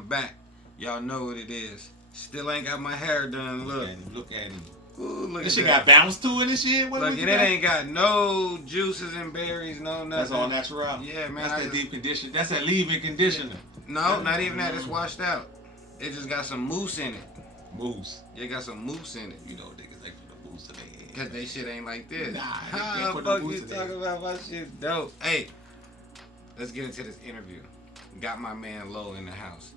I'm back. Y'all know what it is. Still ain't got my hair done. Look at him. Ooh, look this at shit that. got bounce to it and shit. Look, and it ain't got no juices and berries, no nothing. That's all natural. Yeah, man. That's that deep conditioner. That's that leave-in conditioner. No, not even that. It's washed out. It just got some mousse in it. Mousse. It got some mousse in it. You know, niggas like put the mousse in their head. Cause they shit ain't like this. Nah, how the fuck you talking about my shit dope? Hey, let's get into this interview. Got my man Low in the house.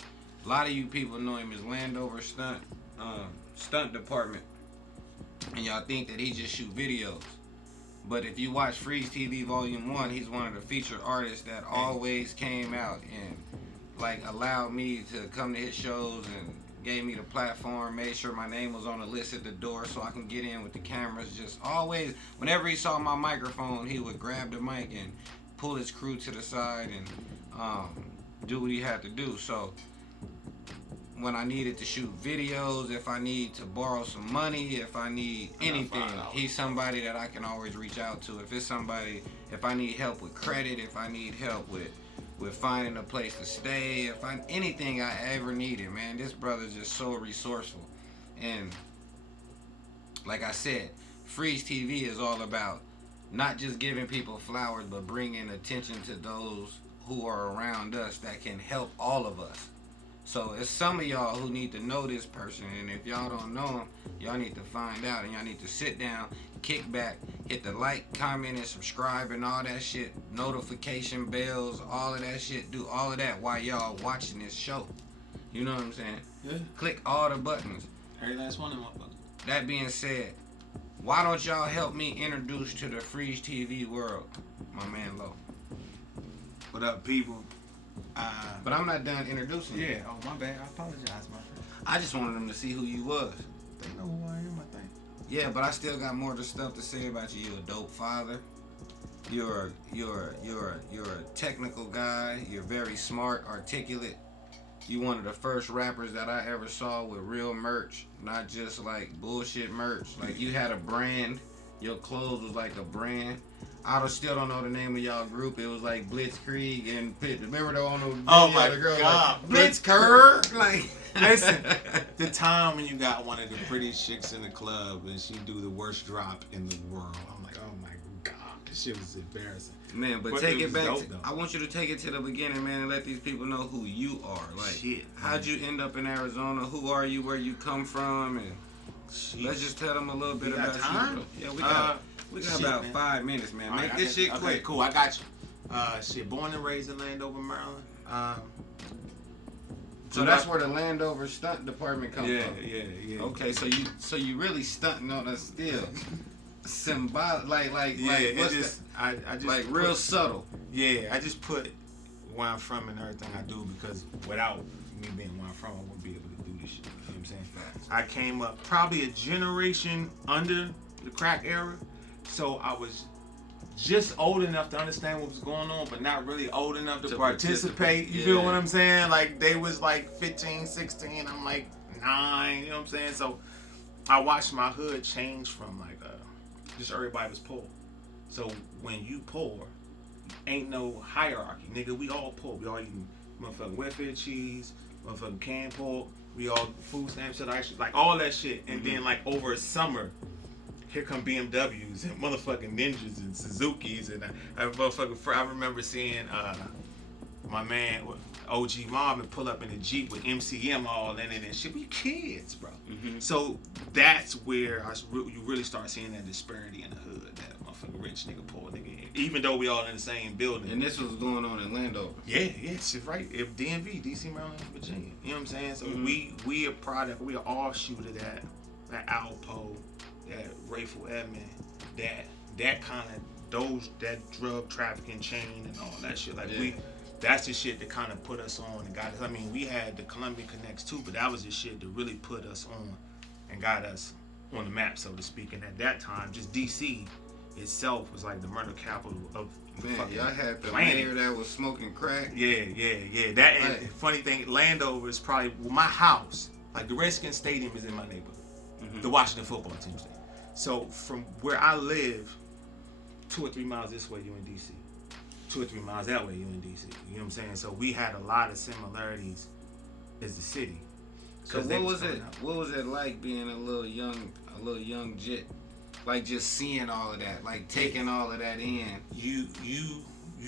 A lot of you people know him as Landover Stunt Department, and y'all think that he just shoot videos. But if you watch FREEZTV Volume 1, he's one of the featured artists that always came out and like allowed me to come to his shows and gave me the platform, made sure my name was on the list at the door so I can get in with the cameras. Just always, whenever he saw my microphone, he would grab the mic and pull his crew to the side and do what he had to do. So when I needed to shoot videos, if I need to borrow some money, if I need anything, he's somebody that I can always reach out to. If it's somebody, if I need help with credit, if I need help with finding a place to stay, if I anything I ever needed, man, this brother's just so resourceful. And like I said, FREEZTV is all about not just giving people flowers, but bringing attention to those who are around us that can help all of us. So it's some of y'all who need to know this person, and if y'all don't know him, y'all need to find out, and y'all need to sit down, kick back, hit the like, comment, and subscribe, and all that shit, notification bells, all of that shit. Do all of that while y'all watching this show. You know what I'm saying? Yeah. Click all the buttons. Every last one of them motherfuckers. That being said, why don't y'all help me introduce to the FREEZTV world my man Low? What up, people? But I'm not done introducing you. Yeah, oh my bad. I apologize, my friend. I just wanted them to see who you was. They know who I am, I think. Yeah, but I still got more stuff to say about you. You're a dope father. You're a technical guy. You're very smart, articulate. You one of the first rappers that I ever saw with real merch, not just like bullshit merch. Like you had a brand. Your clothes was like a brand. I still don't know the name of y'all group. It was like Blitzkrieg and Pit. Remember the on the video? Oh my the girl God, like, Blitzkrieg. Like, listen, the time when you got one of the prettiest chicks in the club and she do the worst drop in the world. I'm like, oh my God, this shit was embarrassing. Man, but take it back. I want you to take it to the beginning, man, and let these people know who you are. Like, shit, how'd you end up in Arizona? Who are you? Where you come from? And let's just tell them a little bit about time? you. Yeah, we got about man. 5 minutes, man. Right, Make this shit quick. Okay, cool. I got you. Shit, born and raised in Landover, Maryland. So that's where the Landover Stunt Department comes from. Yeah. Okay, so you really stunting on us still. Symbolic, like I just like real subtle. Yeah, I just put where I'm from and everything I do because without me being where I'm from, I wouldn't be able to do this shit. You know what I'm saying? I came up probably a generation under the crack era, so I was just old enough to understand what was going on, but not really old enough to participate. You feel what I'm saying? Like they was like 15, 16, I'm like 9, you know what I'm saying? So I watched my hood change from like just everybody was poor. So when you poor, ain't no hierarchy. Nigga, we all poor. We all eating motherfucking welfare cheese, motherfucking canned pork, we all food stamps, shit, like all that shit. And then like over a summer, here come BMWs and motherfucking Ninjas and Suzukis and I remember seeing my man OG Marvin pull up in a Jeep with MCM all in it and shit. We kids, bro. Mm-hmm. So that's where you really start seeing that disparity in the hood. That motherfucking rich nigga, poor nigga. Even though we all in the same building. And this was going on in Landover. Yeah, shit, right. If DMV, DC, Maryland, Virginia. You know what I'm saying? So we a product. We are all shooter that Alpo, that Rayful Edmond, that kind of that drug trafficking chain and all that shit. Like that's the shit that kind of put us on and got us. I mean, we had the Colombian Connects too, but that was the shit that really put us on and got us on the map, so to speak. And at that time, just DC itself was like the murder capital of fucking y'all had the planet. mayor that was smoking crack. Yeah. That and funny thing, Landover is probably my house. Like the Redskins Stadium is in my neighborhood. The Washington football team stadium. So from where I live, 2 or 3 miles this way, you in DC. 2 or 3 miles that way, you in DC. You know what I'm saying? So we had a lot of similarities is the city. So what was it? What was it like being a little young jit? Like just seeing all of that, like taking all of that in. You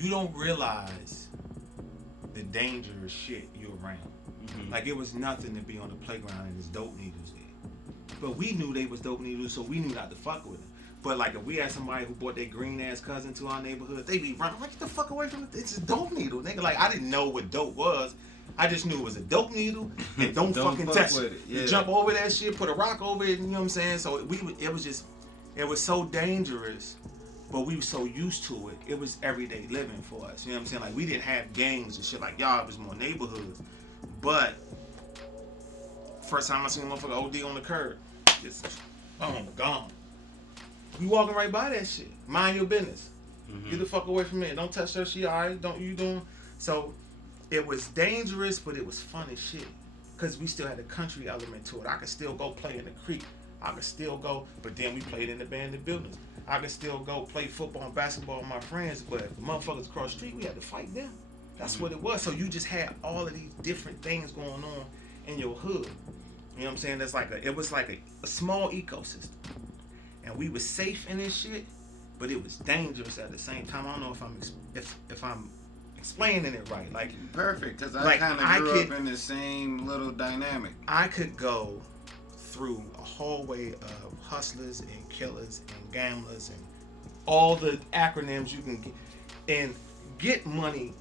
don't realize the dangerous shit you're around. Mm-hmm. Like it was nothing to be on the playground and there's dope needles there. But we knew they was dope needles, so we knew not to fuck with them. But like if we had somebody who brought their green ass cousin to our neighborhood, they be running like, get the fuck away from it. It's a dope needle, nigga. Like I didn't know what dope was. I just knew it was a dope neodle and don't fucking touch it. Yeah. You jump over that shit, put a rock over it, you know what I'm saying? So it was so dangerous, but we were so used to it. It was everyday living for us. You know what I'm saying? Like we didn't have gangs and shit like y'all. It was more neighborhoods. But first time I seen a motherfucker OD on the curb, just gone. We walking right by that shit. Mind your business. Mm-hmm. Get the fuck away from it. Don't touch her. She alright. Don't you doing? So it was dangerous, but it was fun as shit. Cause we still had a country element to it. I could still go play in the creek. I could still go, but then we played in abandoned buildings. I could still go play football and basketball with my friends, but the motherfuckers across the street, we had to fight them. That's what it was. So you just had all of these different things going on in your hood. You know what I'm saying? It was like a small ecosystem. And we was safe in this shit, but it was dangerous at the same time. I don't know if I'm explaining it right. Like perfect, because I kind of grew up in the same little dynamic. I could go through a hallway of hustlers and killers and gamblers and all the acronyms you can get and get money,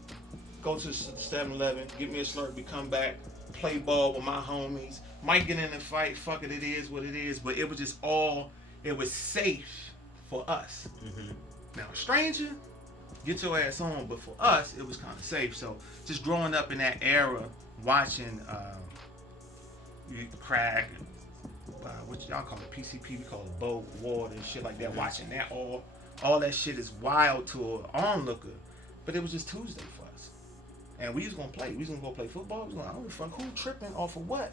go to 7-Eleven, get me a Slurpee, come back, play ball with my homies, might get in a fight, fuck it, it is what it is, but it was just it was safe for us. Mm-hmm. Now a stranger, get your ass on, but for us, it was kind of safe. So just growing up in that era, watching crack, what y'all call it, PCP, we call it boat, water, and shit like that. Mm-hmm. Watching that, all that shit is wild to an onlooker, but it was just Tuesday for us, and we was gonna play. We was gonna go play football. I don't fuck who tripping off of what.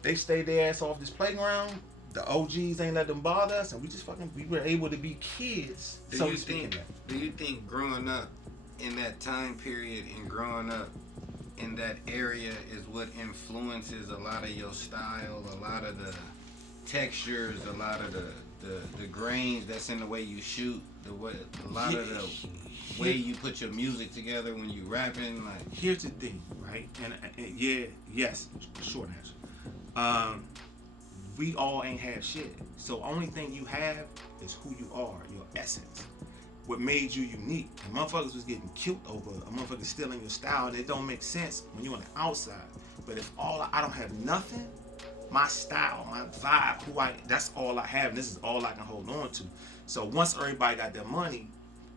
They stayed their ass off this playground. The OGs ain't let them bother us, and we were able to be kids. Do you think growing up in that time period and growing up in that area is what influences a lot of your style, a lot of the textures, a lot of the grains that's in the way you shoot, a lot of the way you put your music together when you rapping? Like, here's the thing, right? And yes, short answer. We all ain't have shit. So only thing you have is who you are, your essence. What made you unique. And motherfuckers was getting killed over a motherfucker stealing your style, and it don't make sense when you're on the outside. But if I don't have nothing, my style, my vibe, that's all I have, and this is all I can hold on to. So once everybody got their money,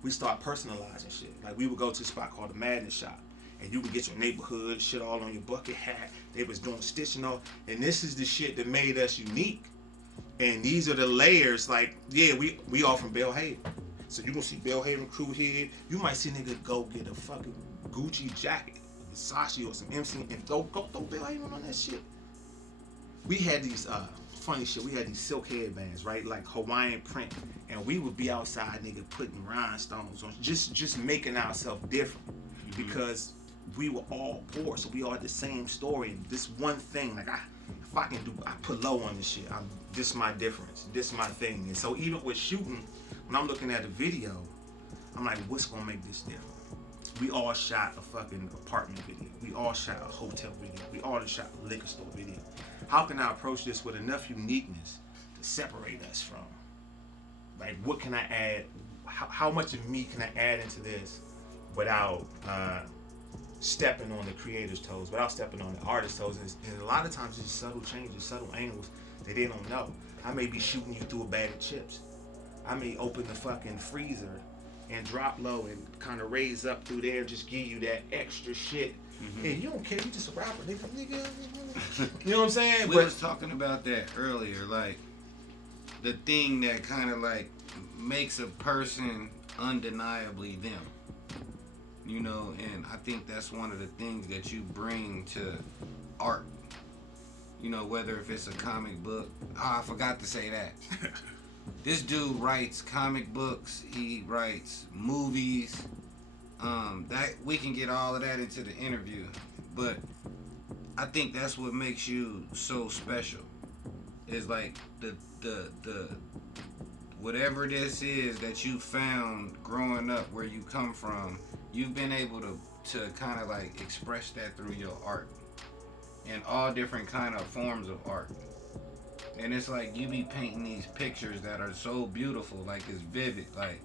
we start personalizing shit. Like we would go to a spot called the Madness Shop. And you can get your neighborhood shit all on your bucket hat. They was doing stitching all, and this is the shit that made us unique. And these are the layers. Like, yeah, we all from Belhaven, so you gonna see Belhaven crew here. You might see nigga go get a fucking Gucci jacket, Versace or some MC, and throw Belhaven on that shit. We had these funny shit. We had these silk headbands, right, like Hawaiian print, and we would be outside, nigga, putting rhinestones on, just making ourselves different, because we were all poor, so we all had the same story. And this one thing, like I put low on this shit. This my difference. This my thing. And so even with shooting, when I'm looking at a video, I'm like, what's gonna make this different? We all shot a fucking apartment video. We all shot a hotel video. We all shot a liquor store video. How can I approach this with enough uniqueness to separate us from? Like, what can I add? How much of me can I add into this without stepping on the creator's toes, without stepping on the artist's toes? And a lot of times it's subtle changes, subtle angles that they don't know. I may be shooting you through a bag of chips. I may open the fucking freezer and drop low and kind of raise up through there, just give you that extra shit. Mm-hmm. And you don't care, you just a rapper, nigga. You know what I'm saying? We was talking about that earlier, like the thing that kind of like makes a person undeniably them. You know, and I think that's one of the things that you bring to art. You know, whether if it's a comic book. I forgot to say that. This dude writes comic books. He writes movies. That we can get all of that into the interview. But I I think that's what makes you so special. Is like the whatever this is that you found growing up where you come from, you've been able to kind of like express that through your art in all different kind of forms of art. And it's like you be painting these pictures that are so beautiful, like it's vivid, like.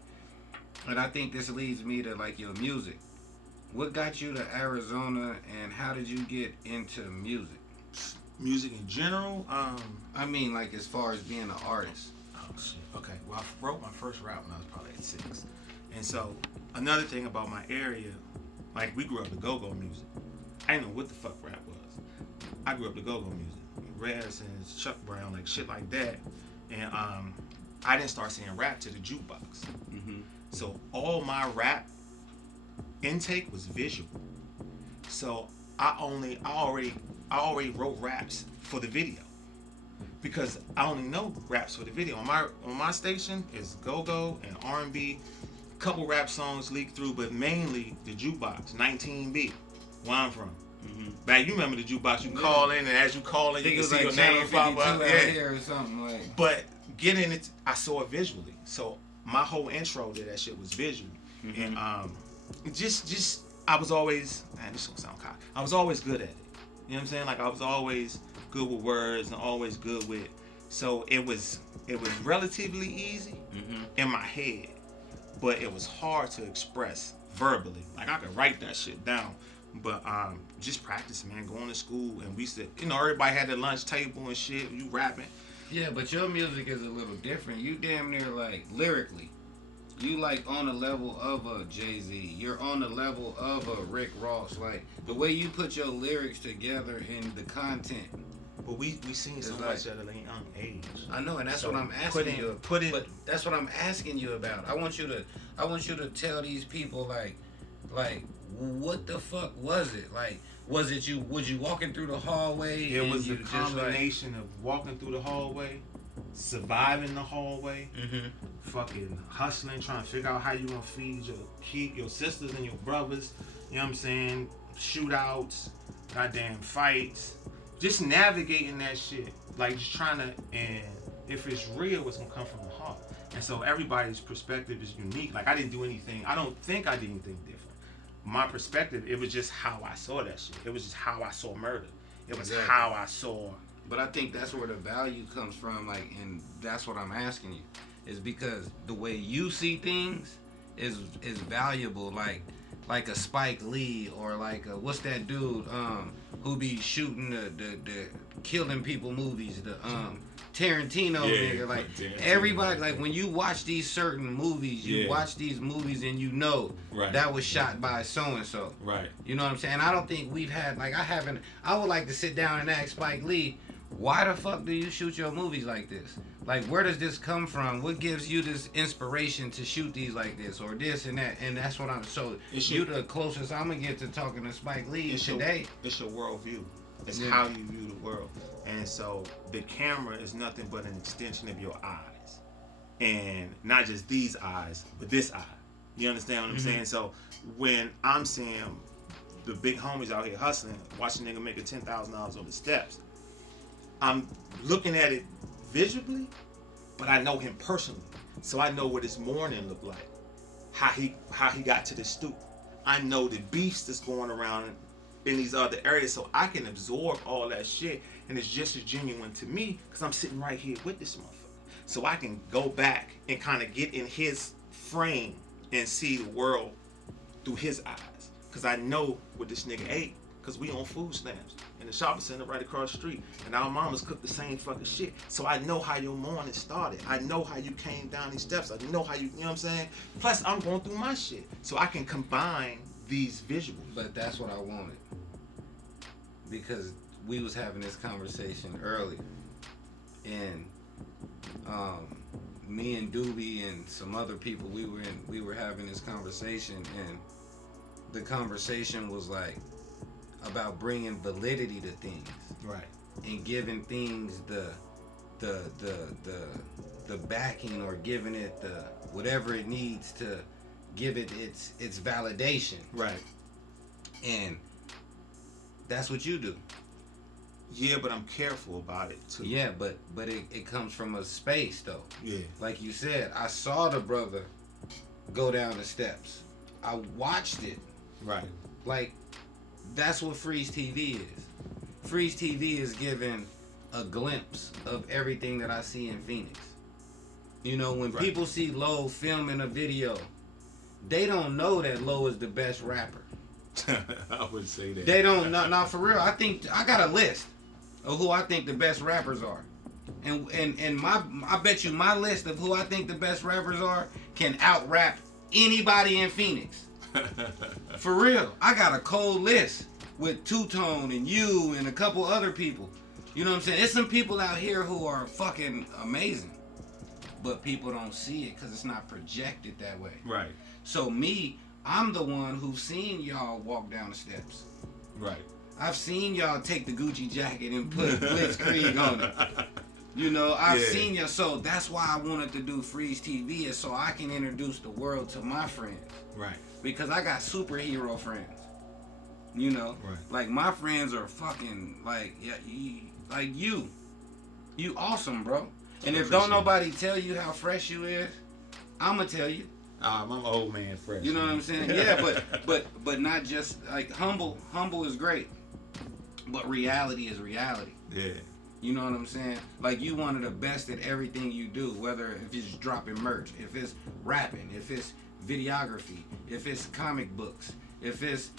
And I think this leads me to like your music. What got you to Arizona, and how did you get into music? Music in general. I mean, like as far as being an artist. Oh shit. Okay. Well, I wrote my first rap when I was probably at 6, and so another thing about my area, like we grew up to go-go music. I didn't know what the fuck rap was. I grew up to go-go music, Rez and Chuck Brown, like shit like that, and I didn't start saying rap to the jukebox. Mm-hmm. So all my rap intake was visual. So I already wrote raps for the video because I only know raps for the video. On my station is go-go and R&B, couple rap songs leaked through, but mainly the jukebox, 19B, where I'm from. Mm-hmm. Back, you remember the jukebox? You call in, and as you call in, you can see your name pop up. Yeah, or something like. But getting it, I saw it visually. So my whole intro to that shit was visual, Mm-hmm. and just I was always, man, this don't sound cocky. I was always good at it. You know what I'm saying? Like I was always good with words and always good with. So it was relatively easy Mm-hmm. in my head, but it was hard to express verbally. Like I could write that shit down, but just practice, man. Going to school, and we said, everybody had their lunch table and shit. You rapping. Yeah, but your music is a little different. You damn near like lyrically. You like on the level of a Jay-Z. You're on the level of a Rick Ross. Like the way you put your lyrics together in the content. But we seen so much at a young age. I know, and that's So what I'm asking you. Put it. But that's what I'm asking you about. I want you to tell these people like what the fuck was it? Like was you walking through the hallway? It was you a just, combination of walking through the hallway, surviving the hallway, Mm-hmm. fucking hustling, trying to figure out how you gonna feed your sisters and your brothers. You know what I'm saying? Shootouts, goddamn fights, just navigating that shit. Like just trying to, and if it's real, it's gonna come from the heart. And so everybody's perspective is unique. Like I didn't do anything. I don't think I did anything different. My perspective, it was just how I saw that shit. It was just how I saw murder. It was Exactly. how I saw. But I think that's where the value comes from, like, and that's what I'm asking you, is because the way you see things is valuable, like a Spike Lee or like a, what's that dude who be shooting the killing people movies, the Tarantino nigga, like Tarantino. everybody, like when you watch these certain movies, you watch these movies and you know Right. that was shot by so and so. Right. You know what I'm saying? I don't think we've had, like, I would like to sit down and ask Spike Lee, why the fuck do you shoot your movies like this? Like, where does this come from? What gives you this inspiration to shoot these like this or this and that? And that's what you the closest I'm gonna get to talking to Spike Lee today. It's your worldview. It's Yeah. how you view the world. And so the camera is nothing but an extension of your eyes. And not just these eyes, but this eye. You understand what I'm saying? So when I'm seeing the big homies out here hustling, watching nigga making $10,000 on the steps, I'm looking at it visually, but I know him personally. So I know what his morning looked like, how he got to the stoop. I know the beefs that's going around in these other areas, so I can absorb all that shit, and it's just as genuine to me because I'm sitting right here with this motherfucker. So I can go back and kind of get in his frame and see the world through his eyes, because I know what this nigga ate, because we on food stamps in the shopping center right across the street, and our mamas cook the same fucking shit. So I know how your morning started. I know how you came down these steps. I know how you know what I'm saying? Plus, I'm going through my shit, so I can combine these visuals. But that's what I wanted, because we was having this conversation earlier, and me and Doobie and some other people, we were having this conversation, and the conversation was like about bringing validity to things, Right. and giving things the backing, or giving it the whatever it needs to give it its validation. Right. And that's what you do. Yeah, but I'm careful about it too. Yeah, but it comes from a space though. Yeah. Like you said, I saw the brother go down the steps. I watched it. Right. Like, that's what Freeze TV is. Freeze TV is giving a glimpse of everything that I see in Phoenix. You know, when people see Low filming a video, they don't know that Low is the best rapper. I would say that. They don't, not for real. I think, I got a list of who I think the best rappers are. And I bet you my list of who I think the best rappers are can out-rap anybody in Phoenix. For real. I got a cold list with Two Tone and you and a couple other people. You know what I'm saying? There's some people out here who are fucking amazing. But people don't see it because it's not projected that way. Right. So me, I'm the one who's seen y'all walk down the steps. Right. I've seen y'all take the Gucci jacket and put Blitzkrieg on it. You know, I've seen y'all. So that's why I wanted to do Freeze TV, is so I can introduce the world to my friends. Right. Because I got superhero friends. You know? Right. Like, my friends are fucking, like, like you. You awesome, bro. And if don't nobody tell you how fresh you is, I'ma tell you. I'm old man fresh. You know what I'm saying? Yeah, but not just, like, humble is great. But reality is reality. Yeah. You know what I'm saying? Like, you one of the best at everything you do, whether if it's dropping merch, if it's rapping, if it's videography, if it's comic books, if it's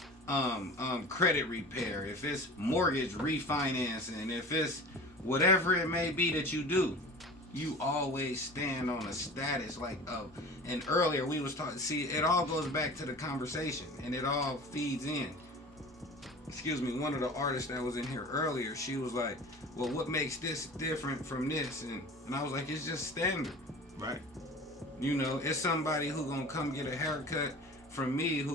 credit repair, if it's mortgage refinancing, if it's whatever it may be that you do, you always stand on a status like of. And earlier we was talking. See, it all goes back to the conversation, and it all feeds in. Excuse me. One of the artists that was in here earlier, she was like, "Well, what makes this different from this?" And I was like, "It's just standard." Right. You know, it's somebody who gonna come get a haircut from me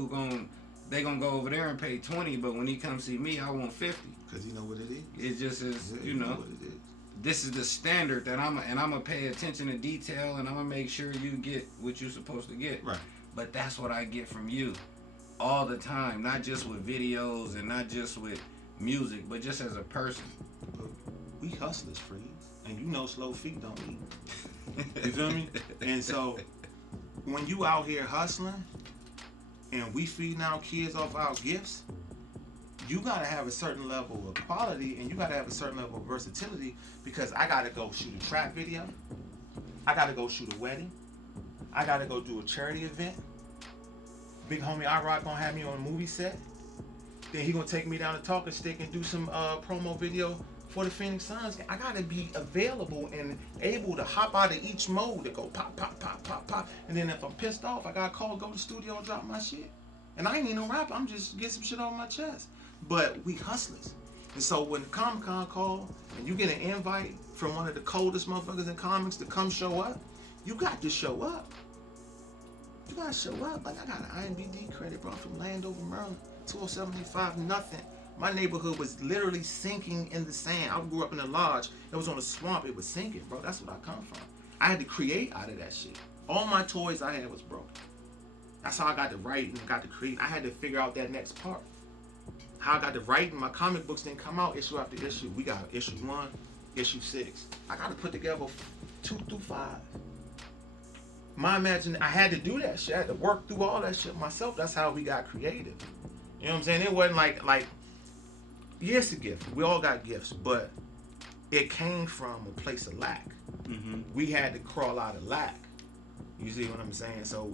they gonna go over there and pay 20, but when he comes see me, I want 50. Cause you know what it is. It just is, Yeah, you know. What it is. This is the standard that I'm gonna pay attention to detail, and I'm gonna make sure you get what you're supposed to get. Right. But that's what I get from you all the time, not just with videos and not just with music, but just as a person. But we hustlers, Freeze, and you know slow feet don't eat. You feel me? And so when you out here hustling and we feeding our kids off our gifts, you gotta have a certain level of quality and you gotta have a certain level of versatility, because I gotta go shoot a trap video, I gotta go shoot a wedding, I gotta go do a charity event. Big homie I-Rock gonna have me on a movie set. Then he gonna take me down the talking stick and do some promo video for the Phoenix Suns. I gotta be available and able to hop out of each mode to go pop, pop, pop, pop, pop. And then if I'm pissed off, I gotta call, go to the studio and drop my shit. And I ain't even no rapper, I'm just get some shit off my chest. But we hustlers. And so when Comic-Con call and you get an invite from one of the coldest motherfuckers in comics to come show up, you got to show up. You gotta show up. Like, I got an IMBD credit, bro. I'm from Landover, Maryland. 20785, nothing. My neighborhood was literally sinking in the sand. I grew up in a lodge. It was on a swamp. It was sinking, bro. That's what I come from. I had to create out of that shit. All my toys I had was broken. That's how I got to write and got to create. I had to figure out that next part. How I got to write, and my comic books didn't come out issue after issue. We got issue 1, issue 6. I got to put together 2 through 5. I had to do that shit. I had to work through all that shit myself. That's how we got creative. You know what I'm saying? It wasn't like, yeah, it's a gift. We all got gifts, but it came from a place of lack. Mm-hmm. We had to crawl out of lack. You see what I'm saying? So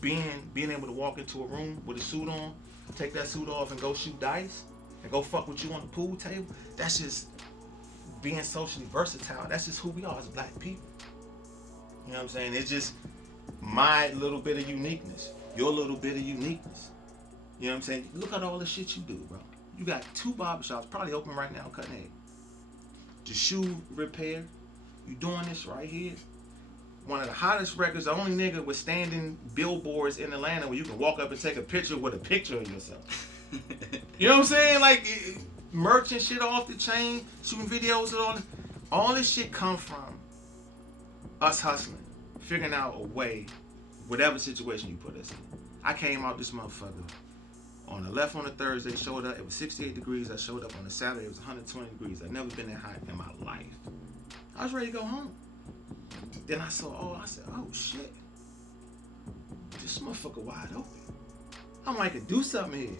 being able to walk into a room with a suit on, take that suit off and go shoot dice and go fuck with you on the pool table, that's just being socially versatile. That's just who we are as black people. You know what I'm saying? It's just my little bit of uniqueness, your little bit of uniqueness. You know what I'm saying? Look at all the shit you do, bro. You got 2 barbershops probably open right now, cutting egg. The shoe repair. You doing this right here. One of the hottest records, the only nigga with standing billboards in Atlanta where you can walk up and take a picture with a picture of yourself. You know what I'm saying? Like, merch and shit off the chain, shooting videos and all this shit come from us hustling, figuring out a way, whatever situation you put us in. I came out this motherfucker On the left on a Thursday, showed up. It was 68 degrees. I showed up on a Saturday. It was 120 degrees. I'd never been that hot in my life. I was ready to go home. Then I saw, I said, oh shit. This motherfucker wide open. I'm like, I could do something here.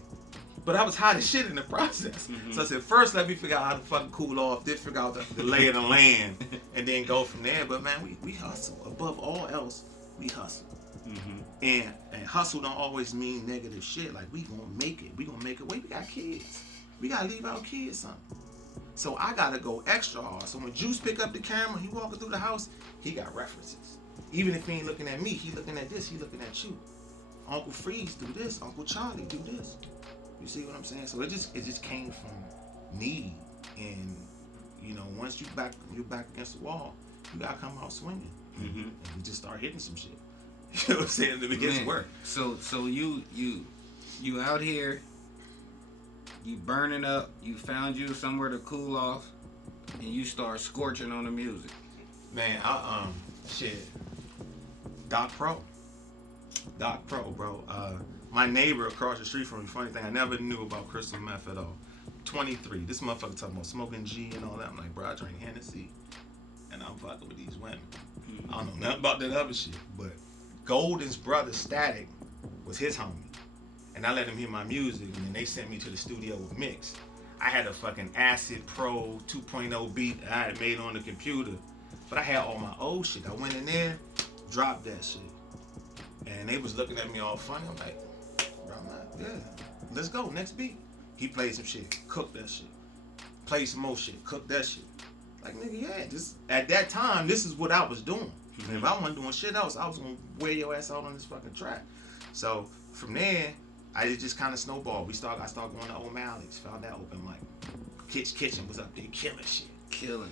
But I was hot as shit in the process. So I said, first let me figure out how to fucking cool off, then figure out the lay of the land, and then go from there. But man, we hustle. Above all else, we hustle. And hustle don't always mean negative shit. Like, we gonna make it. We gonna make it. Wait, we got kids. We gotta leave our kids something. So I gotta go extra hard. So when Juice pick up the camera, he walking through the house, he got references. Even if he ain't looking at me, he looking at this, he looking at you. Uncle Freeze do this, Uncle Charlie do this. You see what I'm saying? So it just came from need. And you know, once you're back against the wall, you gotta come out swinging. And you just start hitting some shit. You know what I'm saying? It gets work. So you out here, you burning up, you found you somewhere to cool off, and you start scorching on the music. Man, shit. Doc Pro, bro. My neighbor across the street from me, funny thing, I never knew about crystal meth at all. 23. This motherfucker talking about smoking G and all that. I'm like, bro, I drink Hennessy, and I'm fucking with these women. I don't know nothing about that other shit, but Golden's brother Static was his homie, and I let him hear my music, and then they sent me to the studio with mix. I had a fucking Acid Pro 2.0 beat I had made on the computer, but I had all my old shit. I went in there, dropped that shit, and they was looking at me all funny. I'm like, bro, yeah, let's go, next beat. He played some shit, cooked that shit, played some more shit, cooked that shit. Like, nigga, yeah, this, at that time, this is what I was doing. And if I wasn't doing shit else, I was gonna wear your ass out on this fucking track. So from there, I just kind of snowballed. I started going to O'Malley's, found that open mic. Kitchen was up there killing shit. Killing.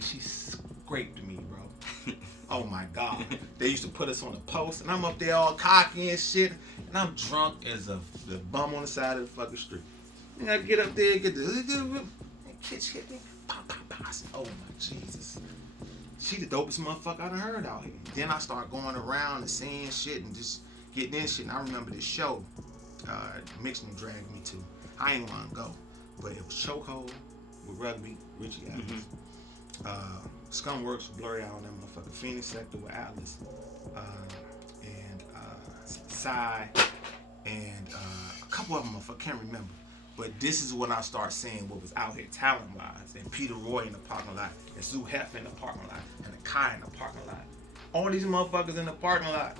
She scraped me, bro. Oh my God. They used to put us on a post, and I'm up there all cocky and shit, and I'm drunk as the bum on the side of the fucking street. And I get up there, get the Kitch hit me. Pop, pop, pop. I said, oh my Jesus. She the dopest motherfucker I done heard out here. Then I start going around and seeing shit and just getting in shit. And I remember this show, Mixon dragged me to. I ain't want to go, but it was Chokehold with Rugby, Richie Adams. Scumworks with Blurry Eye on that motherfucker. Phoenix Sector with Atlas. And Psy. And a couple of them I can't remember. But this is when I start seeing what was out here talent-wise. And Peter Roy in the parking lot. And Sue Hef in the parking lot. And the Kai in the parking lot. All these motherfuckers in the parking lot.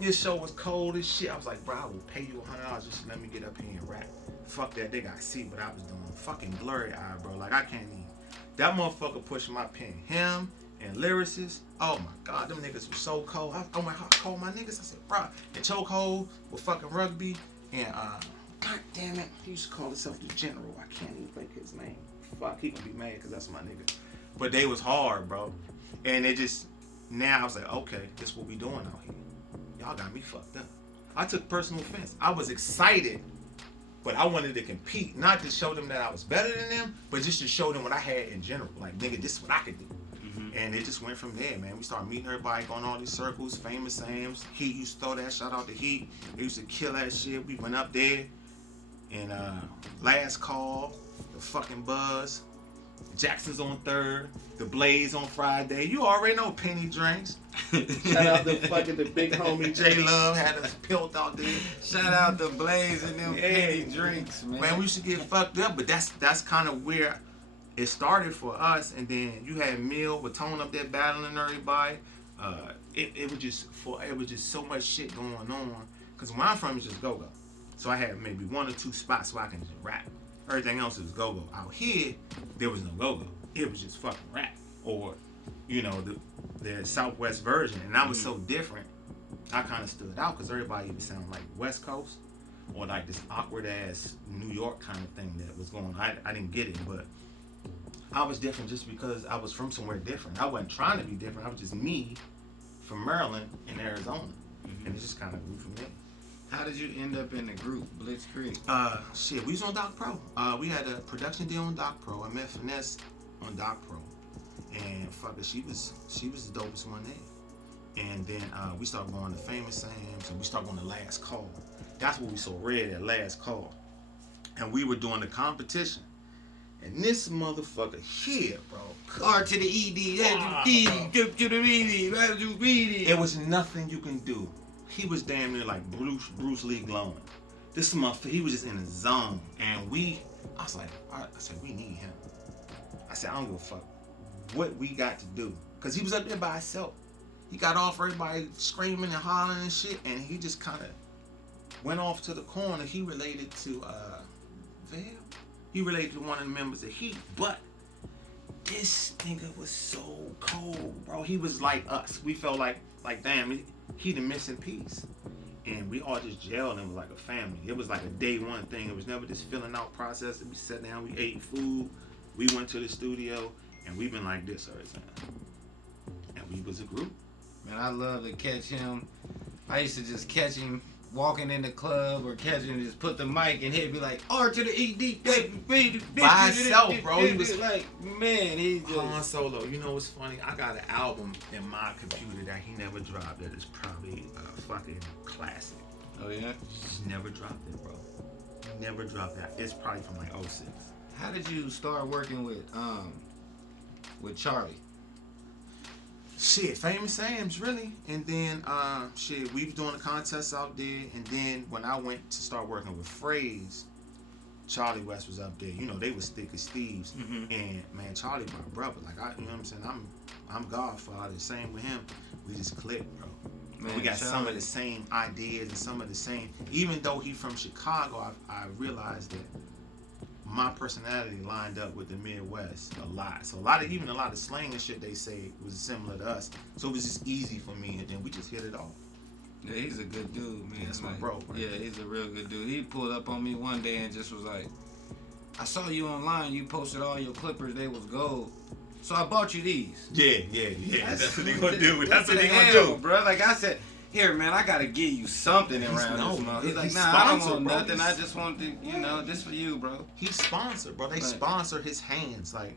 This show was cold as shit. I was like, bro, I will pay you $100 just to let me get up here and rap. Fuck that, they gotta see what I was doing. Fucking Blurry Eye, bro. Like, I can't even. That motherfucker pushed my pen. Him and lyricists. Oh my God, them niggas were so cold. I called my niggas. I said, bro, the Chokehold with fucking Rugby. And God damn it, he used to call himself the General. I can't even think his name. Fuck, he gonna be mad because that's my nigga. But they was hard, bro. And it just, now I was like, okay, this is what we doing out here. Y'all got me fucked up. I took personal offense. I was excited, but I wanted to compete. Not to show them that I was better than them, but just to show them what I had in general. Like, nigga, this is what I could do. And it just went from there, man. We started meeting everybody, going all these circles, Famous Sam's. Heat used to throw that, shout out to Heat. They used to kill that shit. We went up there. And Last Call, the fucking Buzz, Jackson's on 3rd, the Blaze on Friday. You already know Penny Drinks. Shout out to fucking the big homie J Love had us pilt out there. Shout out to Blaze and them Penny Drinks, man. Man, we used to get fucked up, but that's kind of where it started for us. And then you had Mill with Tone up there battling everybody. It was just so much shit going on. Cause where I'm from is just go-go. So I had maybe 1 or 2 spots where I can just rap. Everything else is go-go. Out here, there was no go-go. It was just fucking rap. Or, you know, the Southwest version. And I was so different, I kind of stood out because everybody would sound like West Coast or like this awkward ass New York kind of thing that was going on. I didn't get it, but I was different just because I was from somewhere different. I wasn't trying to be different. I was just me from Maryland and Arizona. And it just kind of grew from there. How did you end up in the group, Blitzkrieg? Shit, we was on Doc Pro. We had a production deal on Doc Pro. I met Finesse on Doc Pro. And fuck it, she was the dopest one there. And then we started going to Famous Sam's and we started going to Last Call. That's what we saw red at last call. And we were doing the competition. And this motherfucker here, bro. R to the ED, to the It was nothing you can do. He was damn near like Bruce Lee glowing. This motherfucker, he was just in a zone. And I was like, I said, we need him. I said, I don't give a fuck what we got to do. Because he was up there by himself. He got off, everybody screaming and hollering and shit. And he just kind of went off to the corner. He related to Vail. He related to one of the members of Heat. But this nigga was so cold, bro. He was like us. We felt like damn, he the missing piece. And we all just gelled and was like a family. It was like a day one thing. It was never this filling out process. We sat down, we ate food, we went to the studio, and we've been like this every time. And we was a group. Man, I love to catch him. I used to just catch him walking in the club or catch him just put the mic and he'd be like, R to the ED. By himself, bro. He was like, man, he just... Han Solo. You know what's funny? I got an album in my computer that he never dropped that is probably a fucking classic. Oh, yeah? He never dropped it, bro. He never dropped that. It's probably from like 06. How did you start working with Charlie? Shit, Famous Sam's really. And then shit, we was doing a contest out there, and then when I went to start working with FREEZ, Charlie West was up there. You know, they was thick as thieves. Mm-hmm. And man, Charlie my brother. Like you know what I'm saying? I'm Godfather. Same with him. We just clicked, bro. Man, we got Charlie. Some of the same ideas and some of the same. Even though he from Chicago, I realized that my personality lined up with the Midwest a lot. So a lot of slang and shit they say was similar to us. So it was just easy for me, and then we just hit it off. Yeah, he's a good dude, man. Yeah, that's my bro. Right? Yeah, he's a real good dude. He pulled up on me one day and just was like, I saw you online. You posted all your clippers. They was gold. So I bought you these. Yeah. That's what they gonna do. That's what they gonna do, bro. Like I said, here, man, I gotta give you something around this month. He's like, nah, I don't want nothing. I just want to, this for you, bro. He's sponsored, bro. They sponsor his hands. Like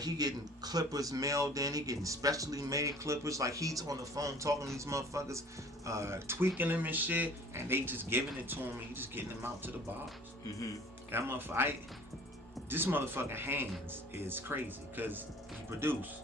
he getting clippers mailed in. He getting specially made clippers. Like he's on the phone talking to these motherfuckers, tweaking them and shit, and they just giving it to him. And he just getting them out to the bars. Mm-hmm. That motherfucker, this motherfucking hands is crazy because he produce.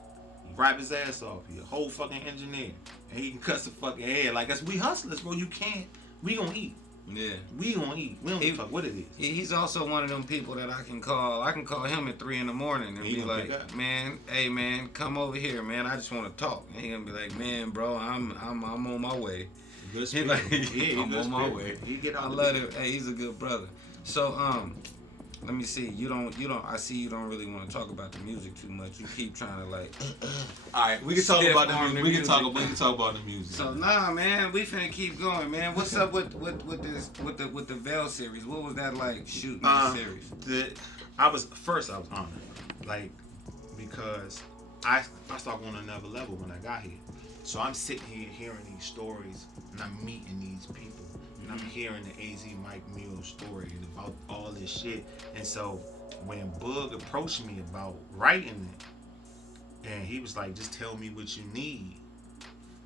He rap his ass off. He a whole fucking engineer. And he can cut the fucking head. Like, we hustlers, bro. You can't. We gonna eat. Yeah. We gonna eat. We don't give a fuck what it is. He's also one of them people that I can call. I can call him at 3 a.m. and be like, man, hey, man, come over here, man. I just want to talk. And he gonna be like, man, bro, I'm on my way. Good spirit. Like, yeah, I'm on my way. He get out. I love it. Hey, he's a good brother. So, let me see. You don't. I see you don't really want to talk about the music too much. You keep trying to like. All right, we can talk about the music. We can talk about the music. So nah, man, we finna keep going, man. What's up with the Veil series? What was that like shooting the series? I was honored, like because I started going to another level when I got here. So I'm sitting here hearing these stories and I'm meeting these people. And I'm hearing the AZ Mike Mule story and about all this shit. And so when Boog approached me about writing it, and he was like, just tell me what you need.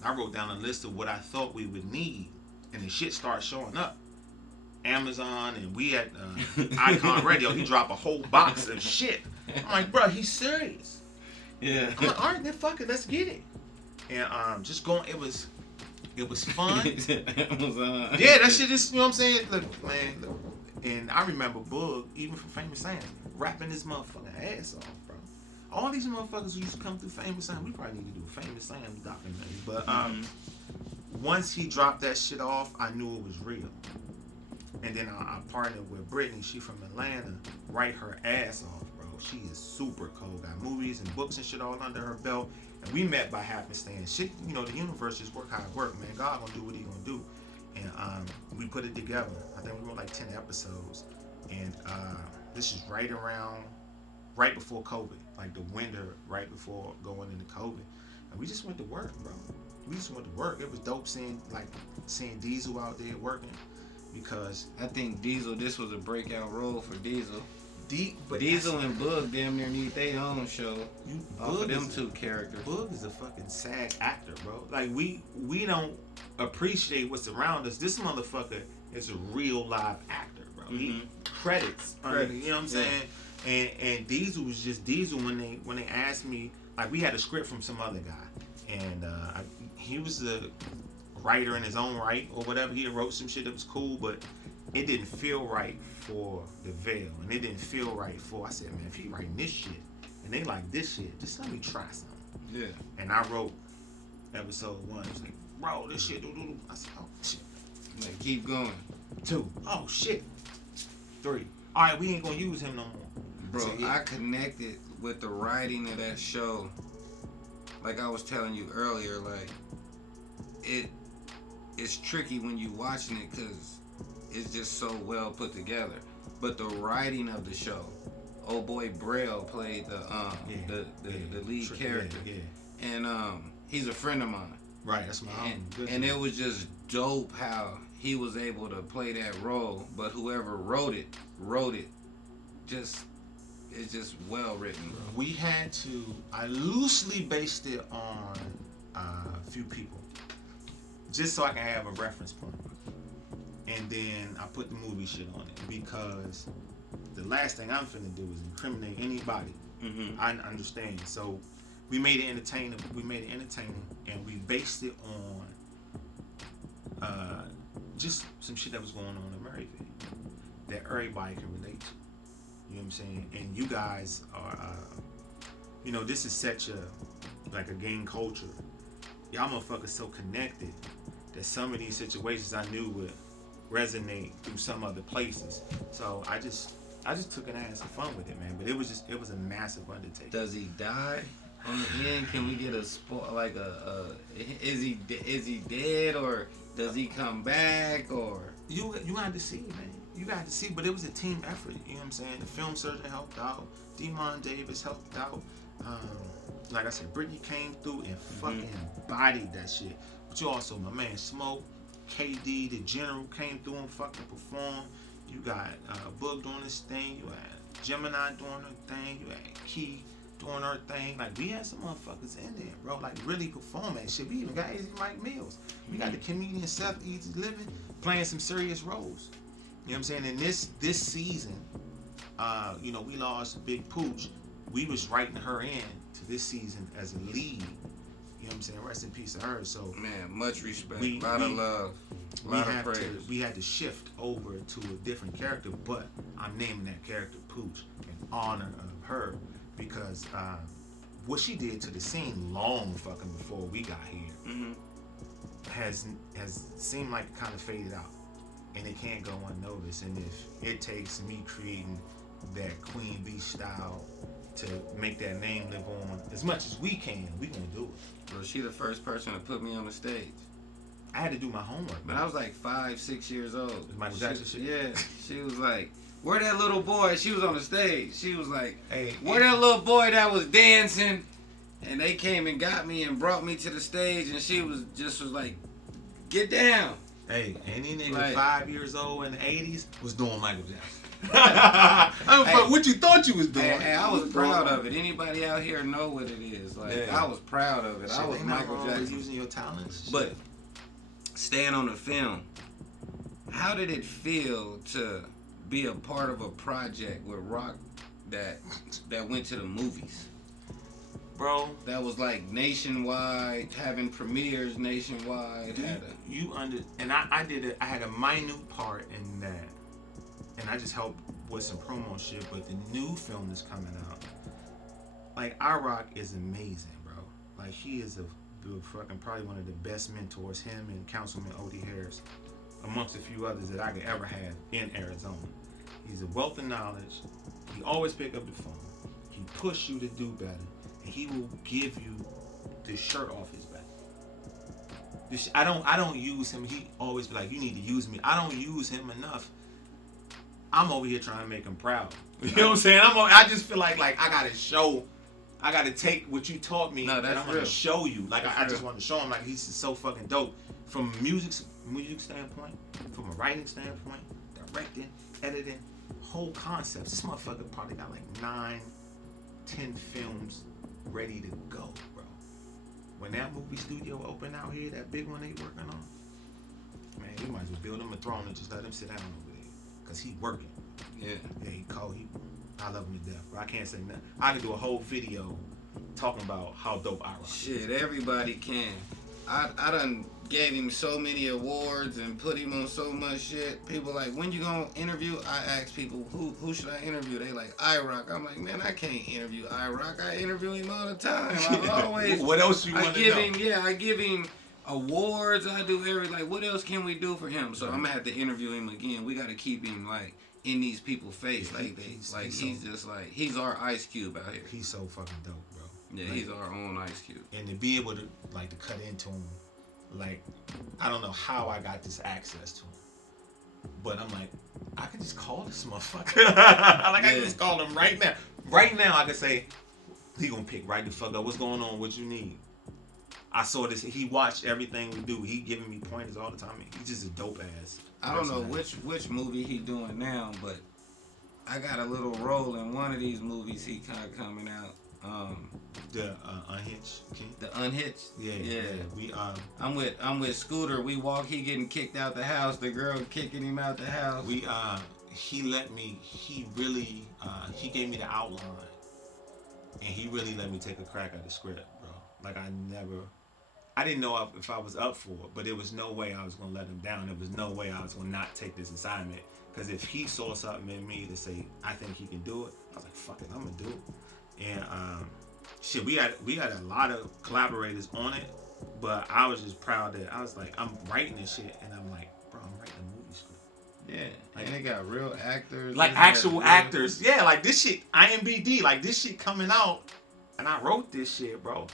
I wrote down a list of what I thought we would need. And the shit started showing up. Amazon and we at Icon Radio, he dropped a whole box of shit. I'm like, bro, he's serious. Yeah. I'm like, all right, then fuck it, let's get it. And just going, it was fun. Amazon. Yeah, that shit is, you know what I'm saying? Look, man, look. And I remember Boog, even from Famous Sam, rapping this motherfucking ass off, bro. All these motherfuckers who used to come through Famous Sam, we probably need to do a Famous Sam documentary. But once he dropped that shit off, I knew it was real. And then I partnered with Brittany, she from Atlanta, write her ass off, bro. She is super cold, got movies and books and shit all under her belt. And we met by happenstance. Shit, you know, the universe just work how it work, man. God gonna do what he gonna do. And we put it together. I think we wrote like 10 episodes. And this is right before COVID. Like the winter right before going into COVID. And we just went to work, bro. We just went to work. It was dope seeing Diesel out there working. Because I think this was a breakout role for Diesel. But Diesel and Boog damn near need their own show. Off of them two characters. Boog is a fucking SAG actor, bro. Like we don't appreciate what's around us. This motherfucker is a real live actor, bro. He credits, you know what I'm saying? And Diesel was just Diesel when they asked me, like, we had a script from some other guy, and he was a writer in his own right or whatever. He wrote some shit that was cool, but it didn't feel right for the Veil, and it didn't feel right for. I said, man, if he writing this shit and they like this shit, just let me try something. Yeah. And I wrote episode 1. It's like, bro, this shit. I said, oh shit. Like, keep going. 2. Oh shit. 3. All right, we ain't gonna use him no more. Bro, So, yeah. I connected with the writing of that show. Like I was telling you earlier, like it's tricky when you watching it because it's just so well put together. But the writing of the show, old boy Braille played the lead character, and he's a friend of mine. Right, that's my own. And it was just dope how he was able to play that role. But whoever wrote it just. It's just well written. We had to. I loosely based it on a few people, just so I can have a reference point. And then I put the movie shit on it because the last thing I'm finna do is incriminate anybody. I understand. So we made it entertaining. And we based it on just some shit that was going on in Maryville that everybody can relate to. You know what I'm saying? And you guys are, this is such a gang culture. Y'all motherfuckers so connected that some of these situations I knew would resonate through some other places. So I just took an ass of fun with it, man. But it was a massive undertaking. Does he die on the end? Can we get a spot is he dead or does he come back or? You got to see, man. You got to see, but it was a team effort. You know what I'm saying? The film surgeon helped out. Demon Davis helped out. Like I said, Brittany came through and fucking bodied that shit. But you also, my man Smoke, KD, the General came through and fucking performed. You got Boog doing his thing. You had Gemini doing her thing. You had Key doing her thing. Like, we had some motherfuckers in there, bro. Like, really performing shit. We even got Easy Mike Mills. We got the comedian Seth Easy Living playing some serious roles. You know what I'm saying? In this season, we lost Big Pooch. We was writing her in to this season as a lead. You know what I'm saying? Rest in peace to her. So man, much respect, a lot of love, a lot of praise. We had to shift over to a different character, but I'm naming that character Pooch in honor of her because what she did to the scene long fucking before we got here has seemed like it kind of faded out. And it can't go unnoticed. And if it takes me creating that Queen Bee style to make that name live on as much as we can, we gonna do it. Bro, she the first person to put me on the stage. I had to do my homework. But I was like 5, 6 years old. Michael Jackson shit? Yeah. She was like, where that little boy? She was on the stage. She was like, hey, where that little boy that was dancing? And they came and got me and brought me to the stage and she was like, get down. Hey, any nigga 5 years old in the 80s was doing Michael Jackson. What you thought you was doing. Hey, I was proud of it. Anybody out here know what it is. Like, I was proud of it. Shit, I was Michael Jackson. Using your talents. But staying on the film, how did it feel to be a part of a project with Rock that went to the movies? Bro, that was like nationwide, having premieres nationwide. I had a minute part in that, and I just helped with some promo shit. But the new film that's coming out, like, Rock is amazing, bro. Like, he is fucking probably one of the best mentors. Him and Councilman Odie Harris, amongst a few others that I could ever have in Arizona. He's a wealth of knowledge. He always pick up the phone. He push you to do better. He will give you the shirt off his back. I don't use him. He always be like, you need to use me. I don't use him enough. I'm over here trying to make him proud. You know what I'm saying? I just feel like I gotta take what you taught me. No, that's I'm gonna show you. Like, I just want to show him, like, he's so fucking dope from a music standpoint, from a writing standpoint, directing, editing, whole concept. This motherfucker probably got like 9, 10 films ready to go, bro. When that movie studio open out here, that big one they working on, man, you might as well build him a throne and just let him sit down over there. Because he working. Yeah. Yeah, he cold. I love him to death, bro. I can't say nothing. I could do a whole video talking about how dope I rock. Shit, everybody can. I done gave him so many awards and put him on so much shit. People like, when you gonna interview? I ask people, who should I interview? They like, I-Rock. I'm like, man, I can't interview I-Rock. I interview him all the time. I always. What else you want to know? I give him awards. I do like, what else can we do for him? So I'm gonna have to interview him again. We gotta keep him like in these people's face. Yeah, he's just like, he's our Ice Cube out here. He's so fucking dope, bro. Yeah, like, he's our own Ice Cube. And to be able to like to cut into him, like, I don't know how I got this access to him, but I'm like, I can just call this motherfucker. I can just call him right now. Right now, I can say, he gonna pick right the fuck up. What's going on? What you need? I saw this. He watched everything we do. He giving me pointers all the time. He's just a dope ass. I don't know which movie he doing now, but I got a little role in one of these movies he kind of coming out. The Unhitched King? The Unhitched? Yeah. We I'm with Scooter. We walk, he getting kicked out the house, the girl kicking him out the house. He really he gave me the outline. And he really let me take a crack at the script, bro. Like I didn't know if I was up for it, but there was no way I was gonna let him down. There was no way I was gonna not take this assignment. Because if he saw something in me to say, I think he can do it, I was like, fuck it, I'm gonna do it. And shit, we had a lot of collaborators on it, but I was just proud that I was like, I'm writing this shit, and I'm like, bro, I'm writing a movie script. Yeah, and they got real actors, like actual actors. Yeah, like this shit, IMBD, like this shit coming out, and I wrote this shit, bro.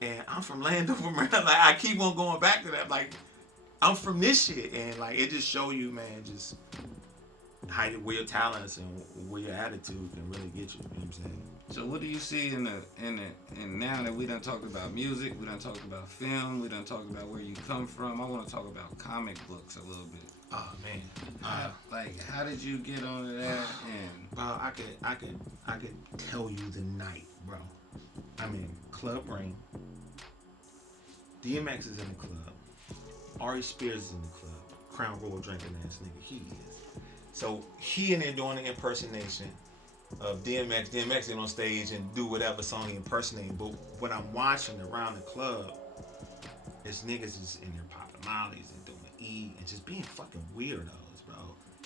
And I'm from Landover, man. Like I keep on going back to that. Like I'm from this shit, and like it just show you, man, just where your talents and where your attitude can really get you. You know what I'm saying? So what do you see in now that we done talked about music, we done talked about film, we done talked about where you come from. I want to talk about comic books a little bit. Oh man, how did you get onto that? And bro, I could tell you the night, bro. I'm in Club Ring. DMX is in the club. Ari Spears is in the club. Crown Royal drinking ass nigga, he is. So he in there doing the impersonation of DMX. DMX in on stage and do whatever song he impersonating. But when I'm watching around the club, it's niggas is in there popping mollies and doing E and just being fucking weirdos, bro.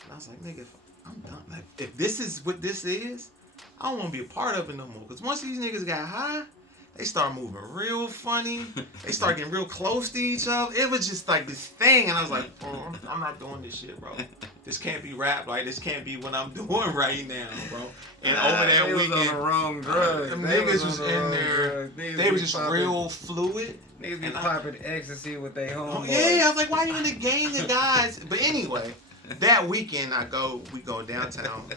And I was like, nigga, I'm done. Like, if this is what this is, I don't want to be a part of it no more. Because once these niggas got high, they start moving real funny. They start getting real close to each other. It was just like this thing. And I was like, bro, I'm not doing this shit, bro. This can't be rap. Like, this can't be what I'm doing right now, bro. And over that weekend, was on the wrong drugs. Them niggas was in there. They was just real fluid. Niggas be popping ecstasy with their homeboys. Oh, yeah, I was like, why you in the gang of guys? But anyway, that weekend we go downtown.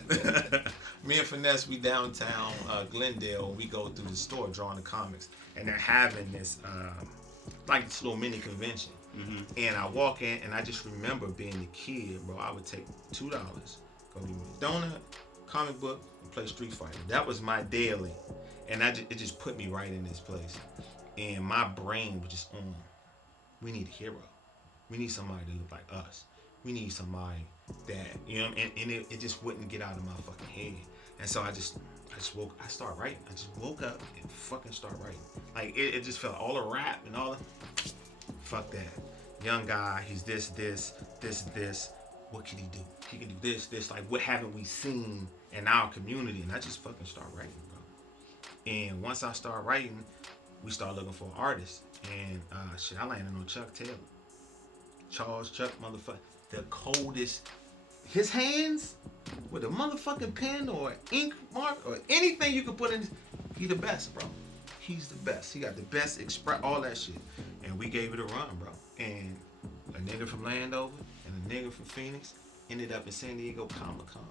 Me and Finesse, we downtown Glendale. We go through the store drawing the comics, and they're having this like this little mini convention. Mm-hmm. And I walk in, and I just remember being a kid, bro. I would take $2, go get me a donut, comic book, and play Street Fighter. That was my daily, and it just put me right in this place. And my brain was just on. We need a hero. We need somebody to look like us. We need somebody that, you know, and it just wouldn't get out of my fucking head. And so I started writing. I just woke up and fucking started writing. Like, it just felt all the rap and all the, fuck that. Young guy, he's this. What can he do? He can do this. Like, what haven't we seen in our community? And I just fucking started writing, bro. And once I started writing, we started looking for artists. And I landed on Chuck Taylor. Charles Chuck, motherfucker. The coldest. His hands with a motherfucking pen or ink mark or anything you can put in. He the best, bro. He's the best. He got the best express, all that shit. And we gave it a run, bro. And a nigga from Landover and a nigga from Phoenix ended up in San Diego Comic-Con.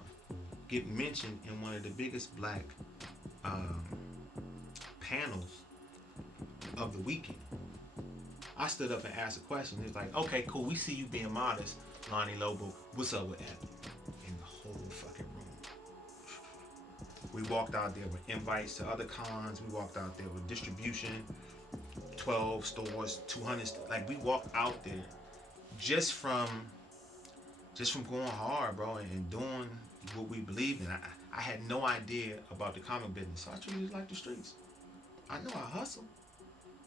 Get mentioned in one of the biggest black panels of the weekend. I stood up and asked a question. It's like, okay, cool. We see you being modest, Lonnie Lobo. What's up with that? In the whole fucking room. We walked out there with invites to other cons. We walked out there with distribution, 12 stores, 200. Like, we walked out there just from just from going hard, bro, and doing what we believed in. I had no idea about the comic business, so I treated it like the streets. I know I hustle.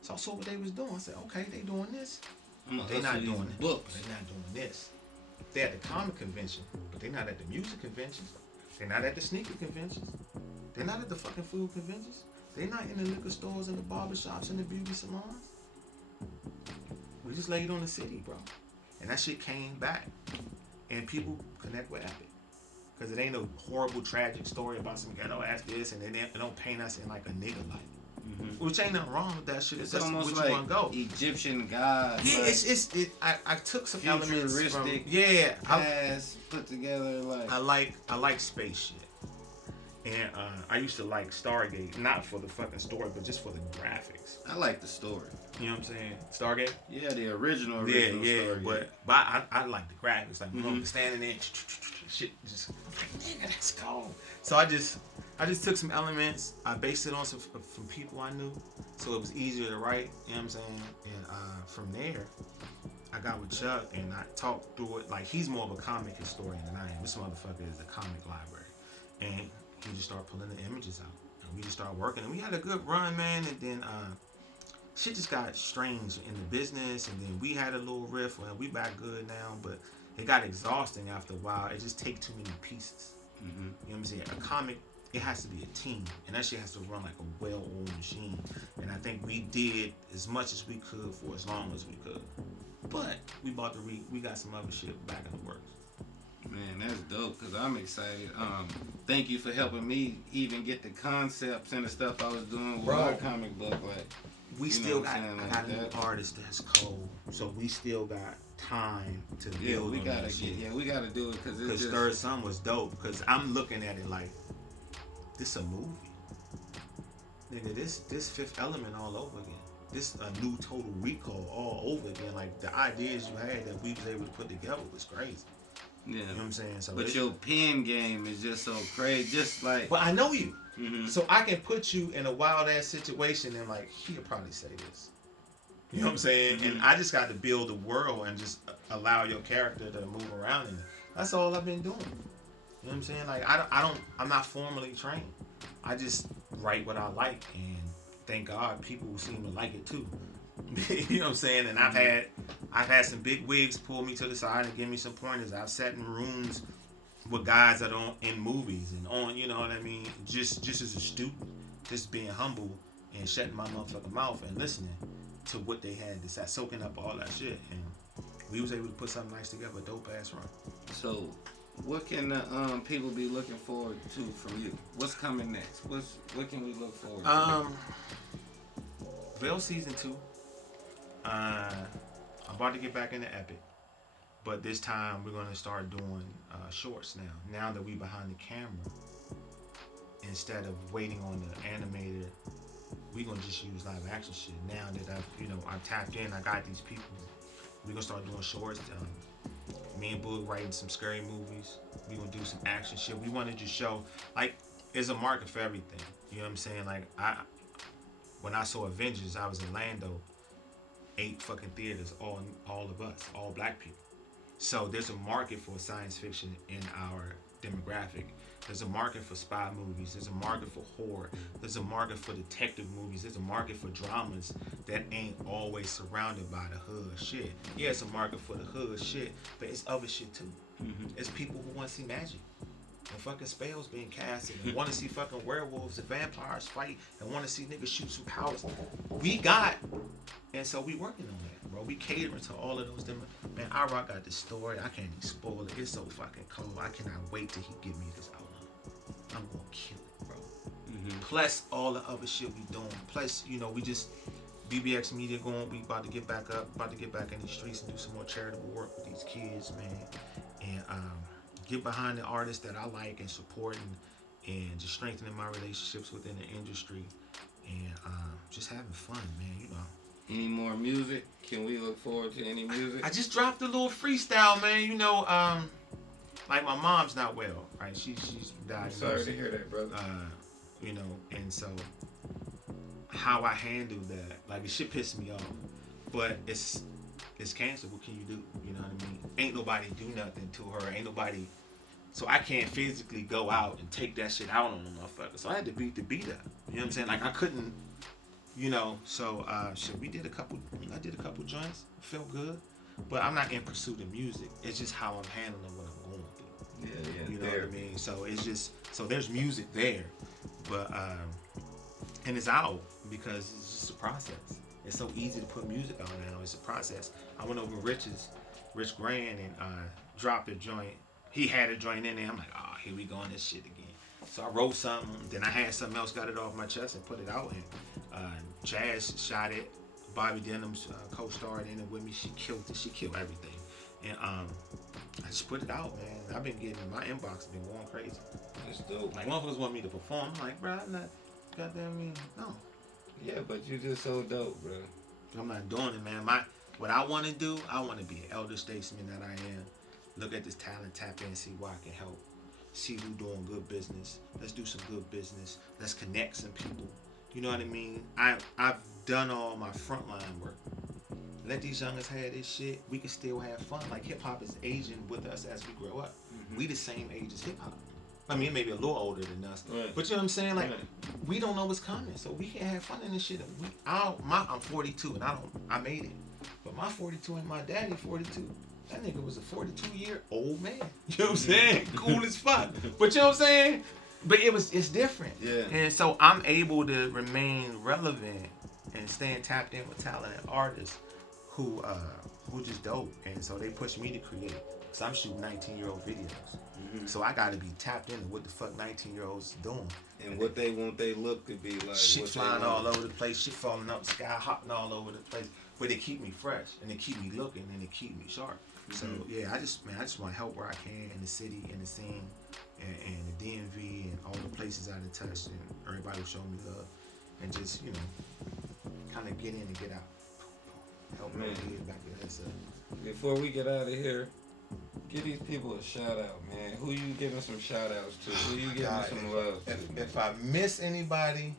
So I saw what they was doing. I said, okay, they doing this. They not doing it. Books. They not doing this. They at the comic convention, but they not at the music conventions. They're not at the sneaker conventions. They're not at the fucking food conventions. They're not in the liquor stores and the barbershops and the beauty salons. We just laid on the city, bro. And that shit came back. And people connect with Epic. Because it ain't a horrible, tragic story about some ghetto ass this, and they don't paint us in like a nigga light. Mm-hmm. Which ain't nothing wrong with that shit. It's almost like Egyptian gods. Yeah, like, I took some elements from put together like I like space shit. And I used to like Stargate, not for the fucking story, but just for the graphics. I like the story. You know what I'm saying? Stargate? Yeah, the original Stargate. But I like the graphics. Like, standing there, shit, just like, nigga, that's cold. So I just took some elements. I based it on some people I knew, so it was easier to write. You know what I'm saying? And from there, I got with Chuck and I talked through it. Like, he's more of a comic historian than I am. This motherfucker is a comic library, and he just started pulling the images out, and we just started working, and we had a good run, man. And then shit just got strange in the business, and then we had a little riff. Well, we back good now, but it got exhausting after a while. It just takes too many pieces. You know what I'm saying? A comic, it has to be a team, and that shit has to run like a well-oiled machine. And I think we did as much as we could for as long as we could. But we got some other shit back in the works. Man, that's dope, because I'm excited. Thank you for helping me even get the concepts and the stuff I was doing with our comic book. Like, we still got a new artist that's cold, so we still got time to build. We gotta do it, because Third Son was dope. Because I'm looking at it like this a movie, nigga. This Fifth Element all over again. This a new Total Recall all over again. Like, the ideas you had that we was able to put together was crazy. Yeah, you know what I'm saying. So, but your pen game is just so crazy. Just like, but I know you, so I can put you in a wild ass situation and like he'll probably say this. You know what I'm saying? And I just got to build a world and just allow your character to move around in it. That's all I've been doing. You know what I'm saying? Like, I'm not formally trained. I just write what I like, and thank God people seem to like it too. You know what I'm saying? And I've had some big wigs pull me to the side and give me some pointers. I've sat in rooms with guys that are in movies and on, you know what I mean? Just as a student, just being humble and shutting my motherfucking mouth and listening to what they had to say, soaking up all that shit. And we was able to put something nice together, dope ass run. So, what can the people be looking forward to from you? What's coming next? What can we look forward to? Veil season 2. I'm about to get back into Epic, but this time we're gonna start doing shorts now. Now that we behind the camera, instead of waiting on the animator, we gonna just use live action shit. Now that I've tapped in, I got these people. We gonna start doing shorts. Me and Boog writing some scary movies. We gonna do some action shit. We wanna just show, like, there's a market for everything. You know what I'm saying? Like, when I saw Avengers, I was in Landover. 8 fucking theaters, all of us, all black people. So there's a market for science fiction in our demographic. There's a market for spy movies. There's a market for horror. There's a market for detective movies. There's a market for dramas that ain't always surrounded by the hood shit. Yeah, it's a market for the hood shit, but it's other shit too. It's people who want to see magic and fucking spells being casted and want to see fucking werewolves and vampires fight and want to see niggas shoot some powers. We got, and so we working on that, bro. We catering to all of those different. Man, I-Rock got this story. I can't even spoil it. It's so fucking cold. I cannot wait till he give me this outline. I'm gonna kill it, bro. Plus all the other shit we doing. Plus, we just BBX Media going. We about to get back up. About to get back in the streets and do some more charitable work with these kids, man. And get behind the artists that I like and supporting, and just strengthening my relationships within the industry, and just having fun, man. Any more music? Can we look forward to any music? I just dropped a little freestyle, man. Like, my mom's not well, right? She's diagnosed. I'm sorry to hear that, brother. And so how I handle that, like, the shit pissed me off, but it's it's cancer. What can you do? You know what I mean? Ain't nobody do nothing to her. Ain't nobody. So I can't physically go out and take that shit out on the motherfucker. So I had to beat the beat up. You know what I'm saying? Like I couldn't, you know. So shit, I did a couple joints. Felt good, but I'm not in pursuit of music. It's just how I'm handling what I'm going through. Yeah. You know what I mean? So it's just there's music there, but and it's out because it's just a process. It's so easy to put music out now. It's a process. I went over Rich Grand and dropped a joint. He had a joint in there. I'm like, oh, here we go on this shit again. So I wrote something. Then I had something else, got it off my chest and put it out. And Jazz shot it. Bobby Denham's co-starred in it with me. She killed it. She killed everything. And I just put it out, man. I've been getting, my inbox has been going crazy. That's dope. Like, motherfuckers want me to perform. I'm like, bro, I'm not, goddamn me, no. Yeah, but you just so dope, bro. I'm not doing it, man. What I want to do, I want to be an elder statesman that I am. Look at this talent, tap in, see where I can help. See who doing good business. Let's do some good business. Let's connect some people. You know what I mean? I've done all my frontline work. Let these youngers have this shit. We can still have fun. Like hip hop is aging with us as we grow up. We the same age as hip hop. I mean, maybe a little older than us, right. But you know what I'm saying? Like, we don't know what's coming, so we can have fun in this shit. I'm 42 and I made it, but my 42 and my daddy 42. That nigga was a 42-year-old man. You know what I'm saying? Cool as fuck. But you know what I'm saying? But it's different. Yeah. And so I'm able to remain relevant and staying tapped in with talented artists who just dope. And so they push me to create. Cause I'm shooting 19-year-old videos. So I gotta be tapped into what the fuck 19-year-olds doing. And what they want they look to be like. Shit flying all over the place, shit falling out the sky, hopping all over the place. But they keep me fresh and they keep me looking and they keep me sharp. So yeah, I just want to help where I can in the city, in the scene, and the DMV and all the places I done touched, and everybody will show me love, and just kind of get in and get out. Help me get back to that stuff. Before we get out of here, give these people a shout out, man. Who you giving some shout outs to? Who you giving some love to? If I miss anybody,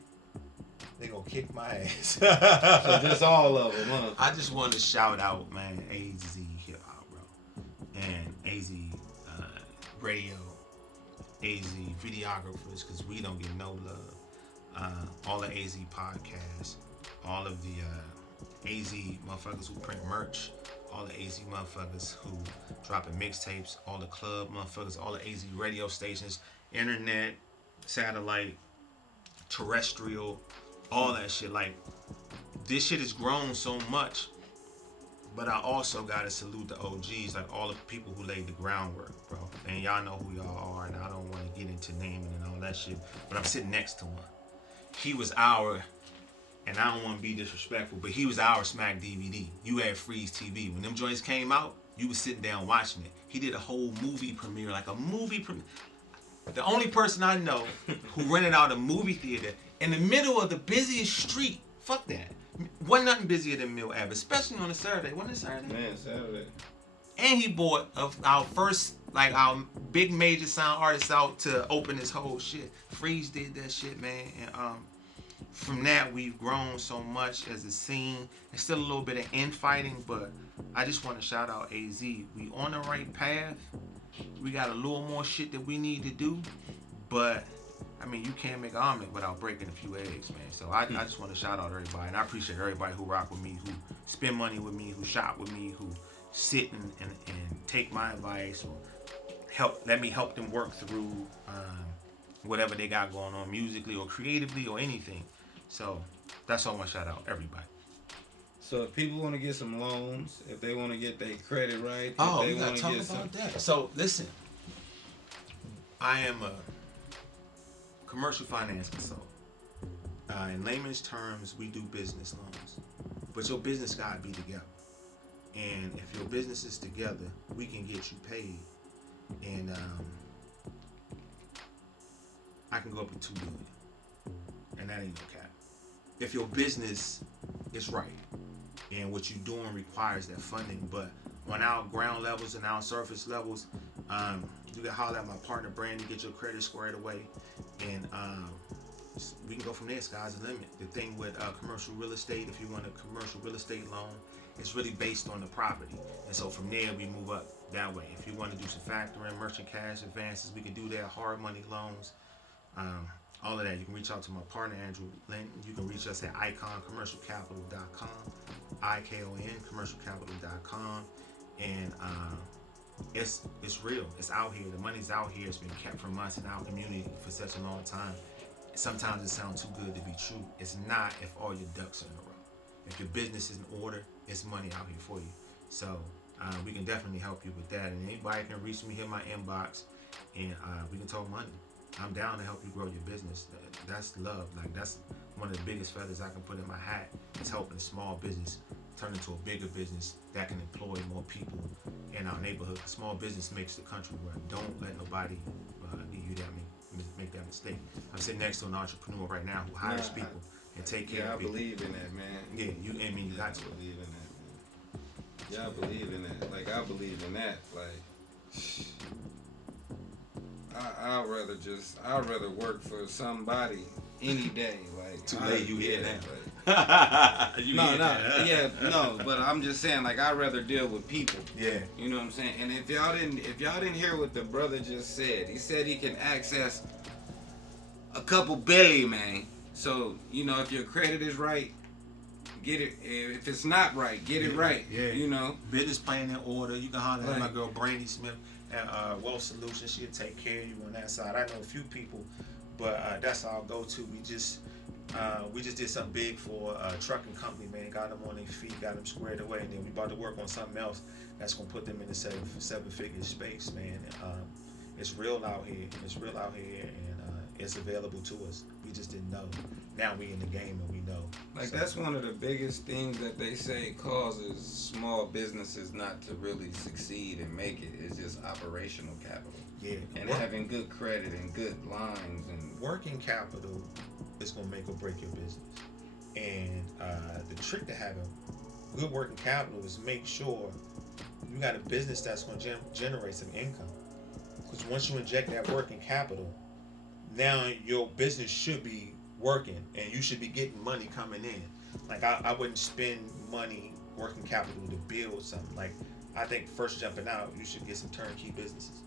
they gonna kick my ass. So just all of them, huh? I just want to shout out, man, AZ Hip Hop, bro, and AZ Radio, AZ Videographers, because we don't get no love. All the AZ podcasts, all of the AZ motherfuckers who print merch, all the AZ motherfuckers who dropping mixtapes, all the club motherfuckers, all the AZ radio stations, internet, satellite, terrestrial, all that shit. Like, this shit has grown so much, but I also gotta salute the OGs, like all the people who laid the groundwork, bro. And y'all know who y'all are, and I don't want to get into naming and all that shit, but I'm sitting next to one. He was our, and I don't want to be disrespectful, but he was our Smack DVD. You had FREEZTV. When them joints came out, you was sitting down watching it. He did a whole movie premiere, like a movie premiere. The only person I know who rented out a movie theater in the middle of the busiest street, fuck that. Wasn't nothing busier than Mill Ave, especially on a Saturday. Wasn't it Saturday? Man, Saturday. And he bought our first, like, our big major sound artist out to open this whole shit. FREEZ did that shit, man. And from that, we've grown so much as a scene. There's still a little bit of infighting, but I just want to shout out AZ. We on the right path. We got a little more shit that we need to do, but I mean, you can't make an omelet without breaking a few eggs, man. So I just want to shout out everybody, and I appreciate everybody who rock with me, who spend money with me, who shop with me, who sit and take my advice, or let me help them work through whatever they got going on musically or creatively or anything. So that's all I want to shout out, everybody. So if people want to get some loans, if they want to get their credit right, Oh, if they we gotta talk about that. So listen, I am a commercial finance consultant. In layman's terms, we do business loans, but your business gotta be together. And if your business is together, we can get you paid. And I can go up to $2 billion, and that ain't no cap. If your business is right, and what you're doing requires that funding, but on our ground levels and our surface levels, you can holler at my partner Brandon, get your credit squared away, and we can go from there. Sky's the limit. The thing with commercial real estate, if you want a commercial real estate loan, It's really based on the property. And so from there, we move up that way. If you want to do some factoring, merchant cash advances, we can do that, hard money loans. All of that. You can reach out to my partner, Andrew Linton. You can reach us at iconcommercialcapital.com, IKON commercialcapital.com. And it's real. It's out here. The money's out here. It's been kept from us in our community for such a long time. Sometimes it sounds too good to be true. It's not if all your ducks are in a row. If your business is in order, it's money out here for you. So we can definitely help you with that. And anybody can reach me, hit my inbox, and we can talk money. I'm down to help you grow your business. That's love. Like, that's one of the biggest feathers I can put in my hat, is helping a small business turn into a bigger business that can employ more people in our neighborhood. Small business makes the country run. Don't let nobody lead you that make that mistake. I'm sitting next to an entrepreneur right now who hires people and take care of people. Yeah, I believe in that, man. Yeah, you got to believe in that, man. Yeah, I believe in that. Like, I believe in that. Like, I'd rather work for somebody any day. Like, too late, you hear that. But I'm just saying, like, I'd rather deal with people. Yeah. You know what I'm saying? And if y'all didn't hear what the brother just said, he said he can access a couple billion, man. So, you know, if your credit is right, get it. If it's not right, get it right. Yeah. You know? Business plan in order. You can holler at my girl Brandy Smith at Wealth Solutions. She'll take care of you on that side. I know a few people, but that's our go-to. We just did something big for a trucking company, man. Got them on their feet, got them squared away, and then we about to work on something else that's gonna put them in a seven-figure space, man. It's real out here. It's real out here, and it's available to us. We just didn't know. Now we in the game and we know. Like, so that's one of the biggest things that they say causes small businesses not to really succeed and make it. It's just operational capital. Yeah. And having good credit and good lines and working capital is gonna make or break your business. And the trick to having good working capital is make sure you got a business that's gonna generate some income. Because once you inject that working capital, now your business should be working and you should be getting money coming in. Like, I wouldn't spend money working capital to build something. Like, I think first jumping out, you should get some turnkey businesses.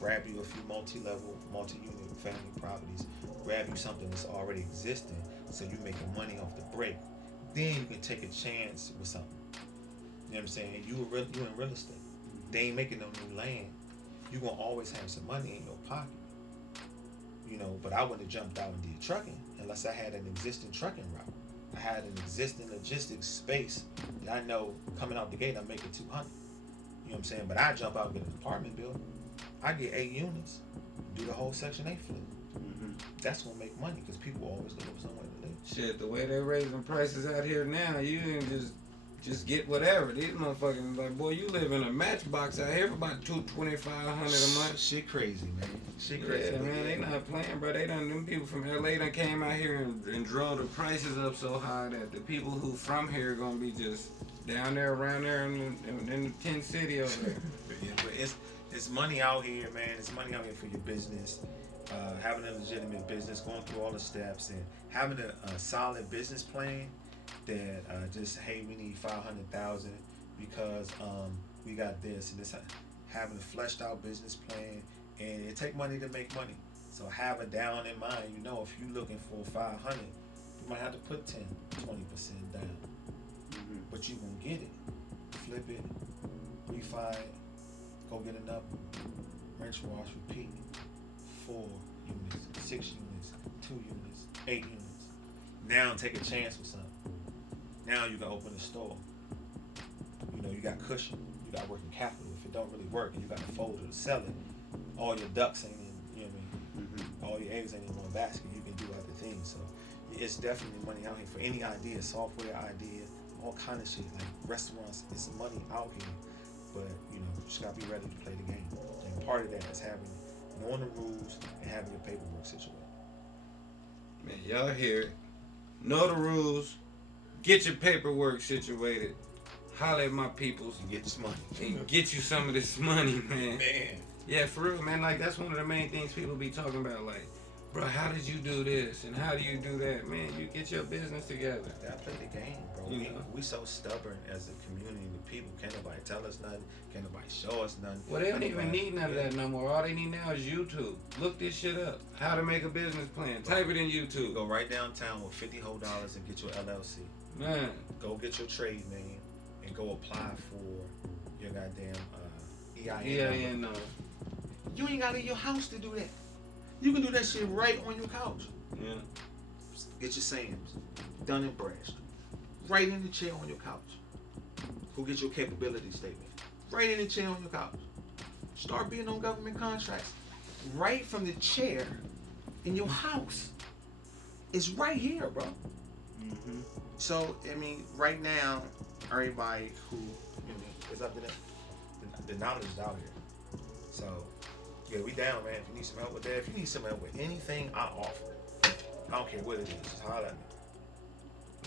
Grab you a few multi-level, multi-unit family properties. Grab you something that's already existing so you're making money off the break. Then you can take a chance with something. You know what I'm saying? You in real estate. They ain't making no new land. You're going to always have some money in your pocket. You know, but I wouldn't have jumped out and did trucking unless I had an existing trucking route. I had an existing logistics space that I know coming out the gate I'm making 200. You know what I'm saying? But I jump out and get an apartment building. I get 8 units, do the whole Section 8 flip. Mm-hmm. That's gonna make money because people always look for somewhere to live. Shit, the way they're raising prices out here now, you can just get whatever. These motherfuckers, like, boy, you live in a matchbox out here for about $2,500 a month. Shit crazy, man. Shit crazy. Yeah, man, they not playing, bro. Them people from LA done came out here and drove the prices up so high that the people who from here are gonna be just down there, around there in the tent city over there. Yeah, but it's money out here, man. It's money out here for your business. Having a legitimate business, going through all the steps, and having a solid business plan. That just, hey, we need 500,000 because we got this and this. Having a fleshed out business plan, and it take money to make money. So have a down in mind. You know, if you're looking for 500, you might have to put 10, 20% down. Mm-hmm. But you gonna get it. Flip it, refi it, go get another, rinse, wash, repeat. 4 units, 6 units, 2 units, 8 units. Now take a chance with something. Now you can open a store. You know, you got cushion, you got working capital. If it don't really work and you got a folder to sell it, all your ducks ain't in, you know what I mean? Mm-hmm. All your eggs ain't in one basket. You can do other things. So it's definitely money out here for any idea, software idea, all kind of shit. Like restaurants, it's money out here. But, you know, you just gotta be ready to play the game. And part of that is knowing the rules and having your paperwork situated. Man, y'all hear it. Know the rules. Get your paperwork situated. Holler at my peoples. And get this money. And get you some of this money, man. Man. Yeah, for real, man. Like, that's one of the main things people be talking about. Like, bro, how did you do this and how do you do that? Man, you get your business together. I play the game, bro. We so stubborn as a community. The people can't nobody tell us nothing. Can't nobody show us nothing. Well, they don't even need none of that no more. All they need now is YouTube. Look this shit up. How to make a business plan. Type it in YouTube. Go right downtown with $50 whole and get your LLC. Man. Go get your trade name and go apply for your goddamn EIN number. You ain't gotta leave your house to do that. You can do that shit right on your couch. Yeah. Get your Sam's, Dun and Bradstreet, right in the chair on your couch. Go get your capability statement, right in the chair on your couch. Start being on government contracts, right from the chair in your house. It's right here, bro. Mm-hmm. So I mean, right now, everybody who is up to that, the knowledge is out here. So. Yeah, we down, man. If you need some help with that, if you need some help with anything, I offer it. I don't care what it is. Just holler at me.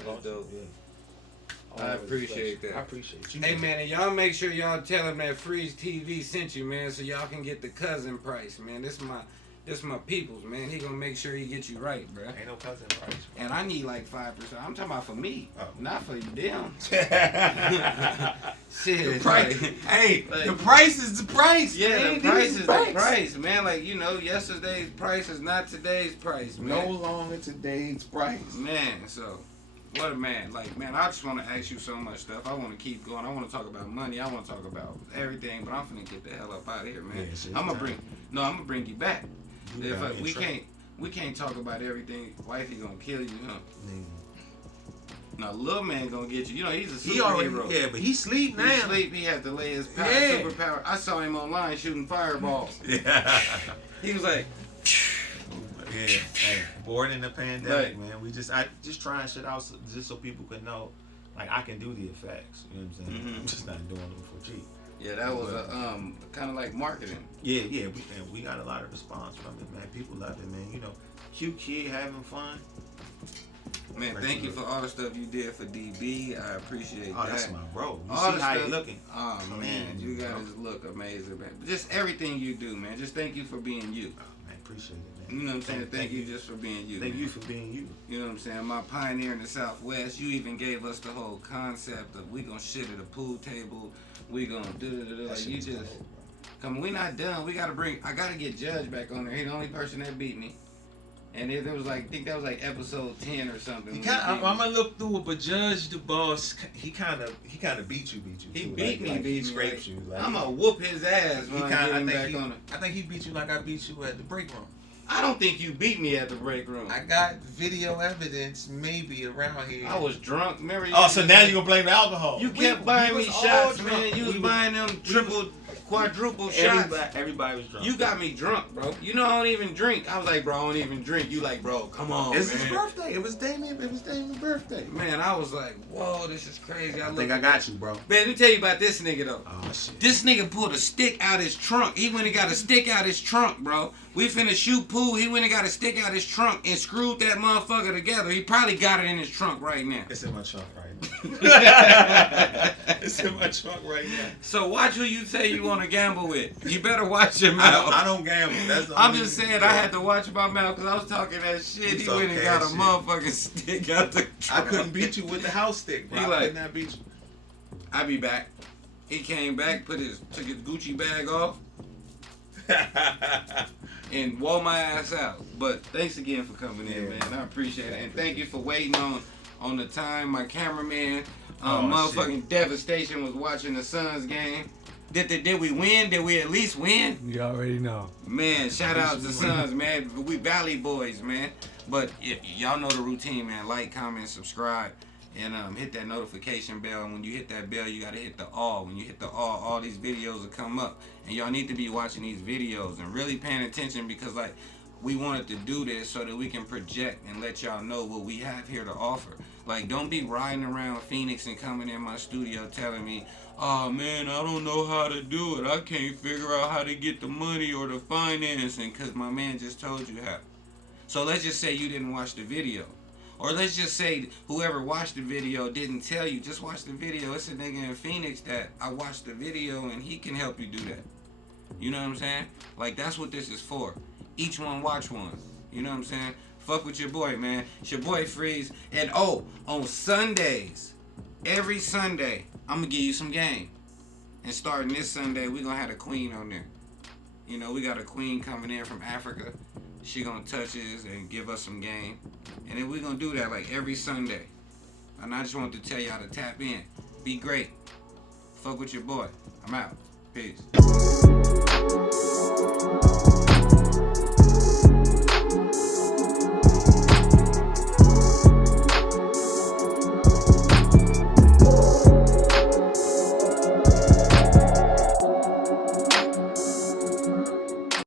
That's dope. Yeah. I appreciate that. I appreciate you. Hey, man, and y'all make sure y'all tell him that FREEZTV sent you, man, so y'all can get the cousin price, man. This my people's, man. He gonna make sure he get you right, bro. Ain't no cousin price. Bro. And I need like 5%. I'm talking about for me, not for you, them. Shit. The price, like, the price is the price. Yeah, man. the price is the price, man. Like, you know, yesterday's price is not today's price, man. No longer today's price. Man, so, what a man. Like, man, I just want to ask you so much stuff. I want to keep going. I want to talk about money. I want to talk about everything, but I'm finna get the hell up out of here, man. Yeah, I'm gonna bring you back. If we can't talk about everything, wifey gonna kill you, huh? Now, little man gonna get you. You know, he's a superhero. Yeah, but he sleep now. He sleep. He had to lay his superpower. I saw him online shooting fireballs. Yeah. He was like, yeah. Hey, born in the pandemic, man. I just trying shit out just so people can know, like, I can do the effects. You know what I'm saying? Mm-hmm. I'm just not doing them for cheap. yeah, that was kind of like marketing. Yeah, we got a lot of response from it, man. People love it, man. You know, cute kid having fun. Man, thank you for all the stuff you did for DB. I appreciate that. Oh, that's my bro. You all see how he looking? Oh, man, you guys look amazing, man. Just everything you do, man. Just thank you for being you. Oh, man, appreciate it, man. You know what I'm saying? Thank you just for being you. Thank man. you for being you. You know what I'm saying? My pioneer in the Southwest. You even gave us the whole concept of we gonna shit at a pool table. We gonna do like you just. Come on, we not done. I gotta get Judge back on there. He the only person that beat me. And it was like, I think that was like episode 10 or something. I'm gonna look through it, but Judge the Boss, he kind of beat you. He too. beat me. He scraped you. Like, I'm gonna whoop his ass when I get him back on it. I think he beat you like I beat you at the break room. I don't think you beat me at the break room. I got video evidence maybe around here. I was drunk. Remember? So now you gonna blame the alcohol? You kept buying me shots, man. You was buying them quadruple shots. Everybody was drunk. You got me drunk, bro. You know I don't even drink. I was like, bro, I don't even drink. You like, bro, come on, It's man. his birthday. It was Damien's birthday. Man, I was like, whoa, this is crazy. I think I got you, bro. Man, let me tell you about this nigga, though. Oh, shit. This nigga pulled a stick out his trunk. He went and got a stick out his trunk, bro. We finna shoot pool. He went and got a stick out his trunk and screwed that motherfucker together. He probably got it in his trunk right now. It's in my trunk right now. It's in my trunk right now. So watch who you say you want to gamble with. You better watch your mouth. I don't gamble. I'm just saying I had to watch my mouth because I was talking that shit. He went and got a motherfucking stick out the trunk. I couldn't beat you with the house stick, bro. I could not beat you. I be back. He came back, took his Gucci bag off, and wore my ass out. But thanks again for coming in, man. I appreciate it. And thank you for waiting on the time. My cameraman, motherfucking Devastation, was watching the Suns game. Did we win? Did we at least win? You already know. Man, shout out to Suns, man. We Valley boys, man. But y'all know the routine, man. Like, comment, subscribe. And hit that notification bell. And when you hit that bell, you gotta hit the all. When you hit the all these videos will come up. And y'all need to be watching these videos and really paying attention because, like, we wanted to do this so that we can project and let y'all know what we have here to offer. Like, don't be riding around Phoenix and coming in my studio telling me, oh man, I don't know how to do it. I can't figure out how to get the money or the financing because my man just told you how. So let's just say you didn't watch the video. Or let's just say whoever watched the video didn't tell you. Just watch the video. It's a nigga in Phoenix that I watched the video and he can help you do that. You know what I'm saying? Like, that's what this is for. Each one watch one. You know what I'm saying? Fuck with your boy, man. It's your boy Freeze. And oh, on Sundays, every Sunday, I'm gonna give you some game. And starting this Sunday, we gonna have a queen on there. You know, we got a queen coming in from Africa. She gonna touch us and give us some game. And then we gonna do that like every Sunday. And I just want to tell y'all to tap in. Be great. Fuck with your boy. I'm out. Peace.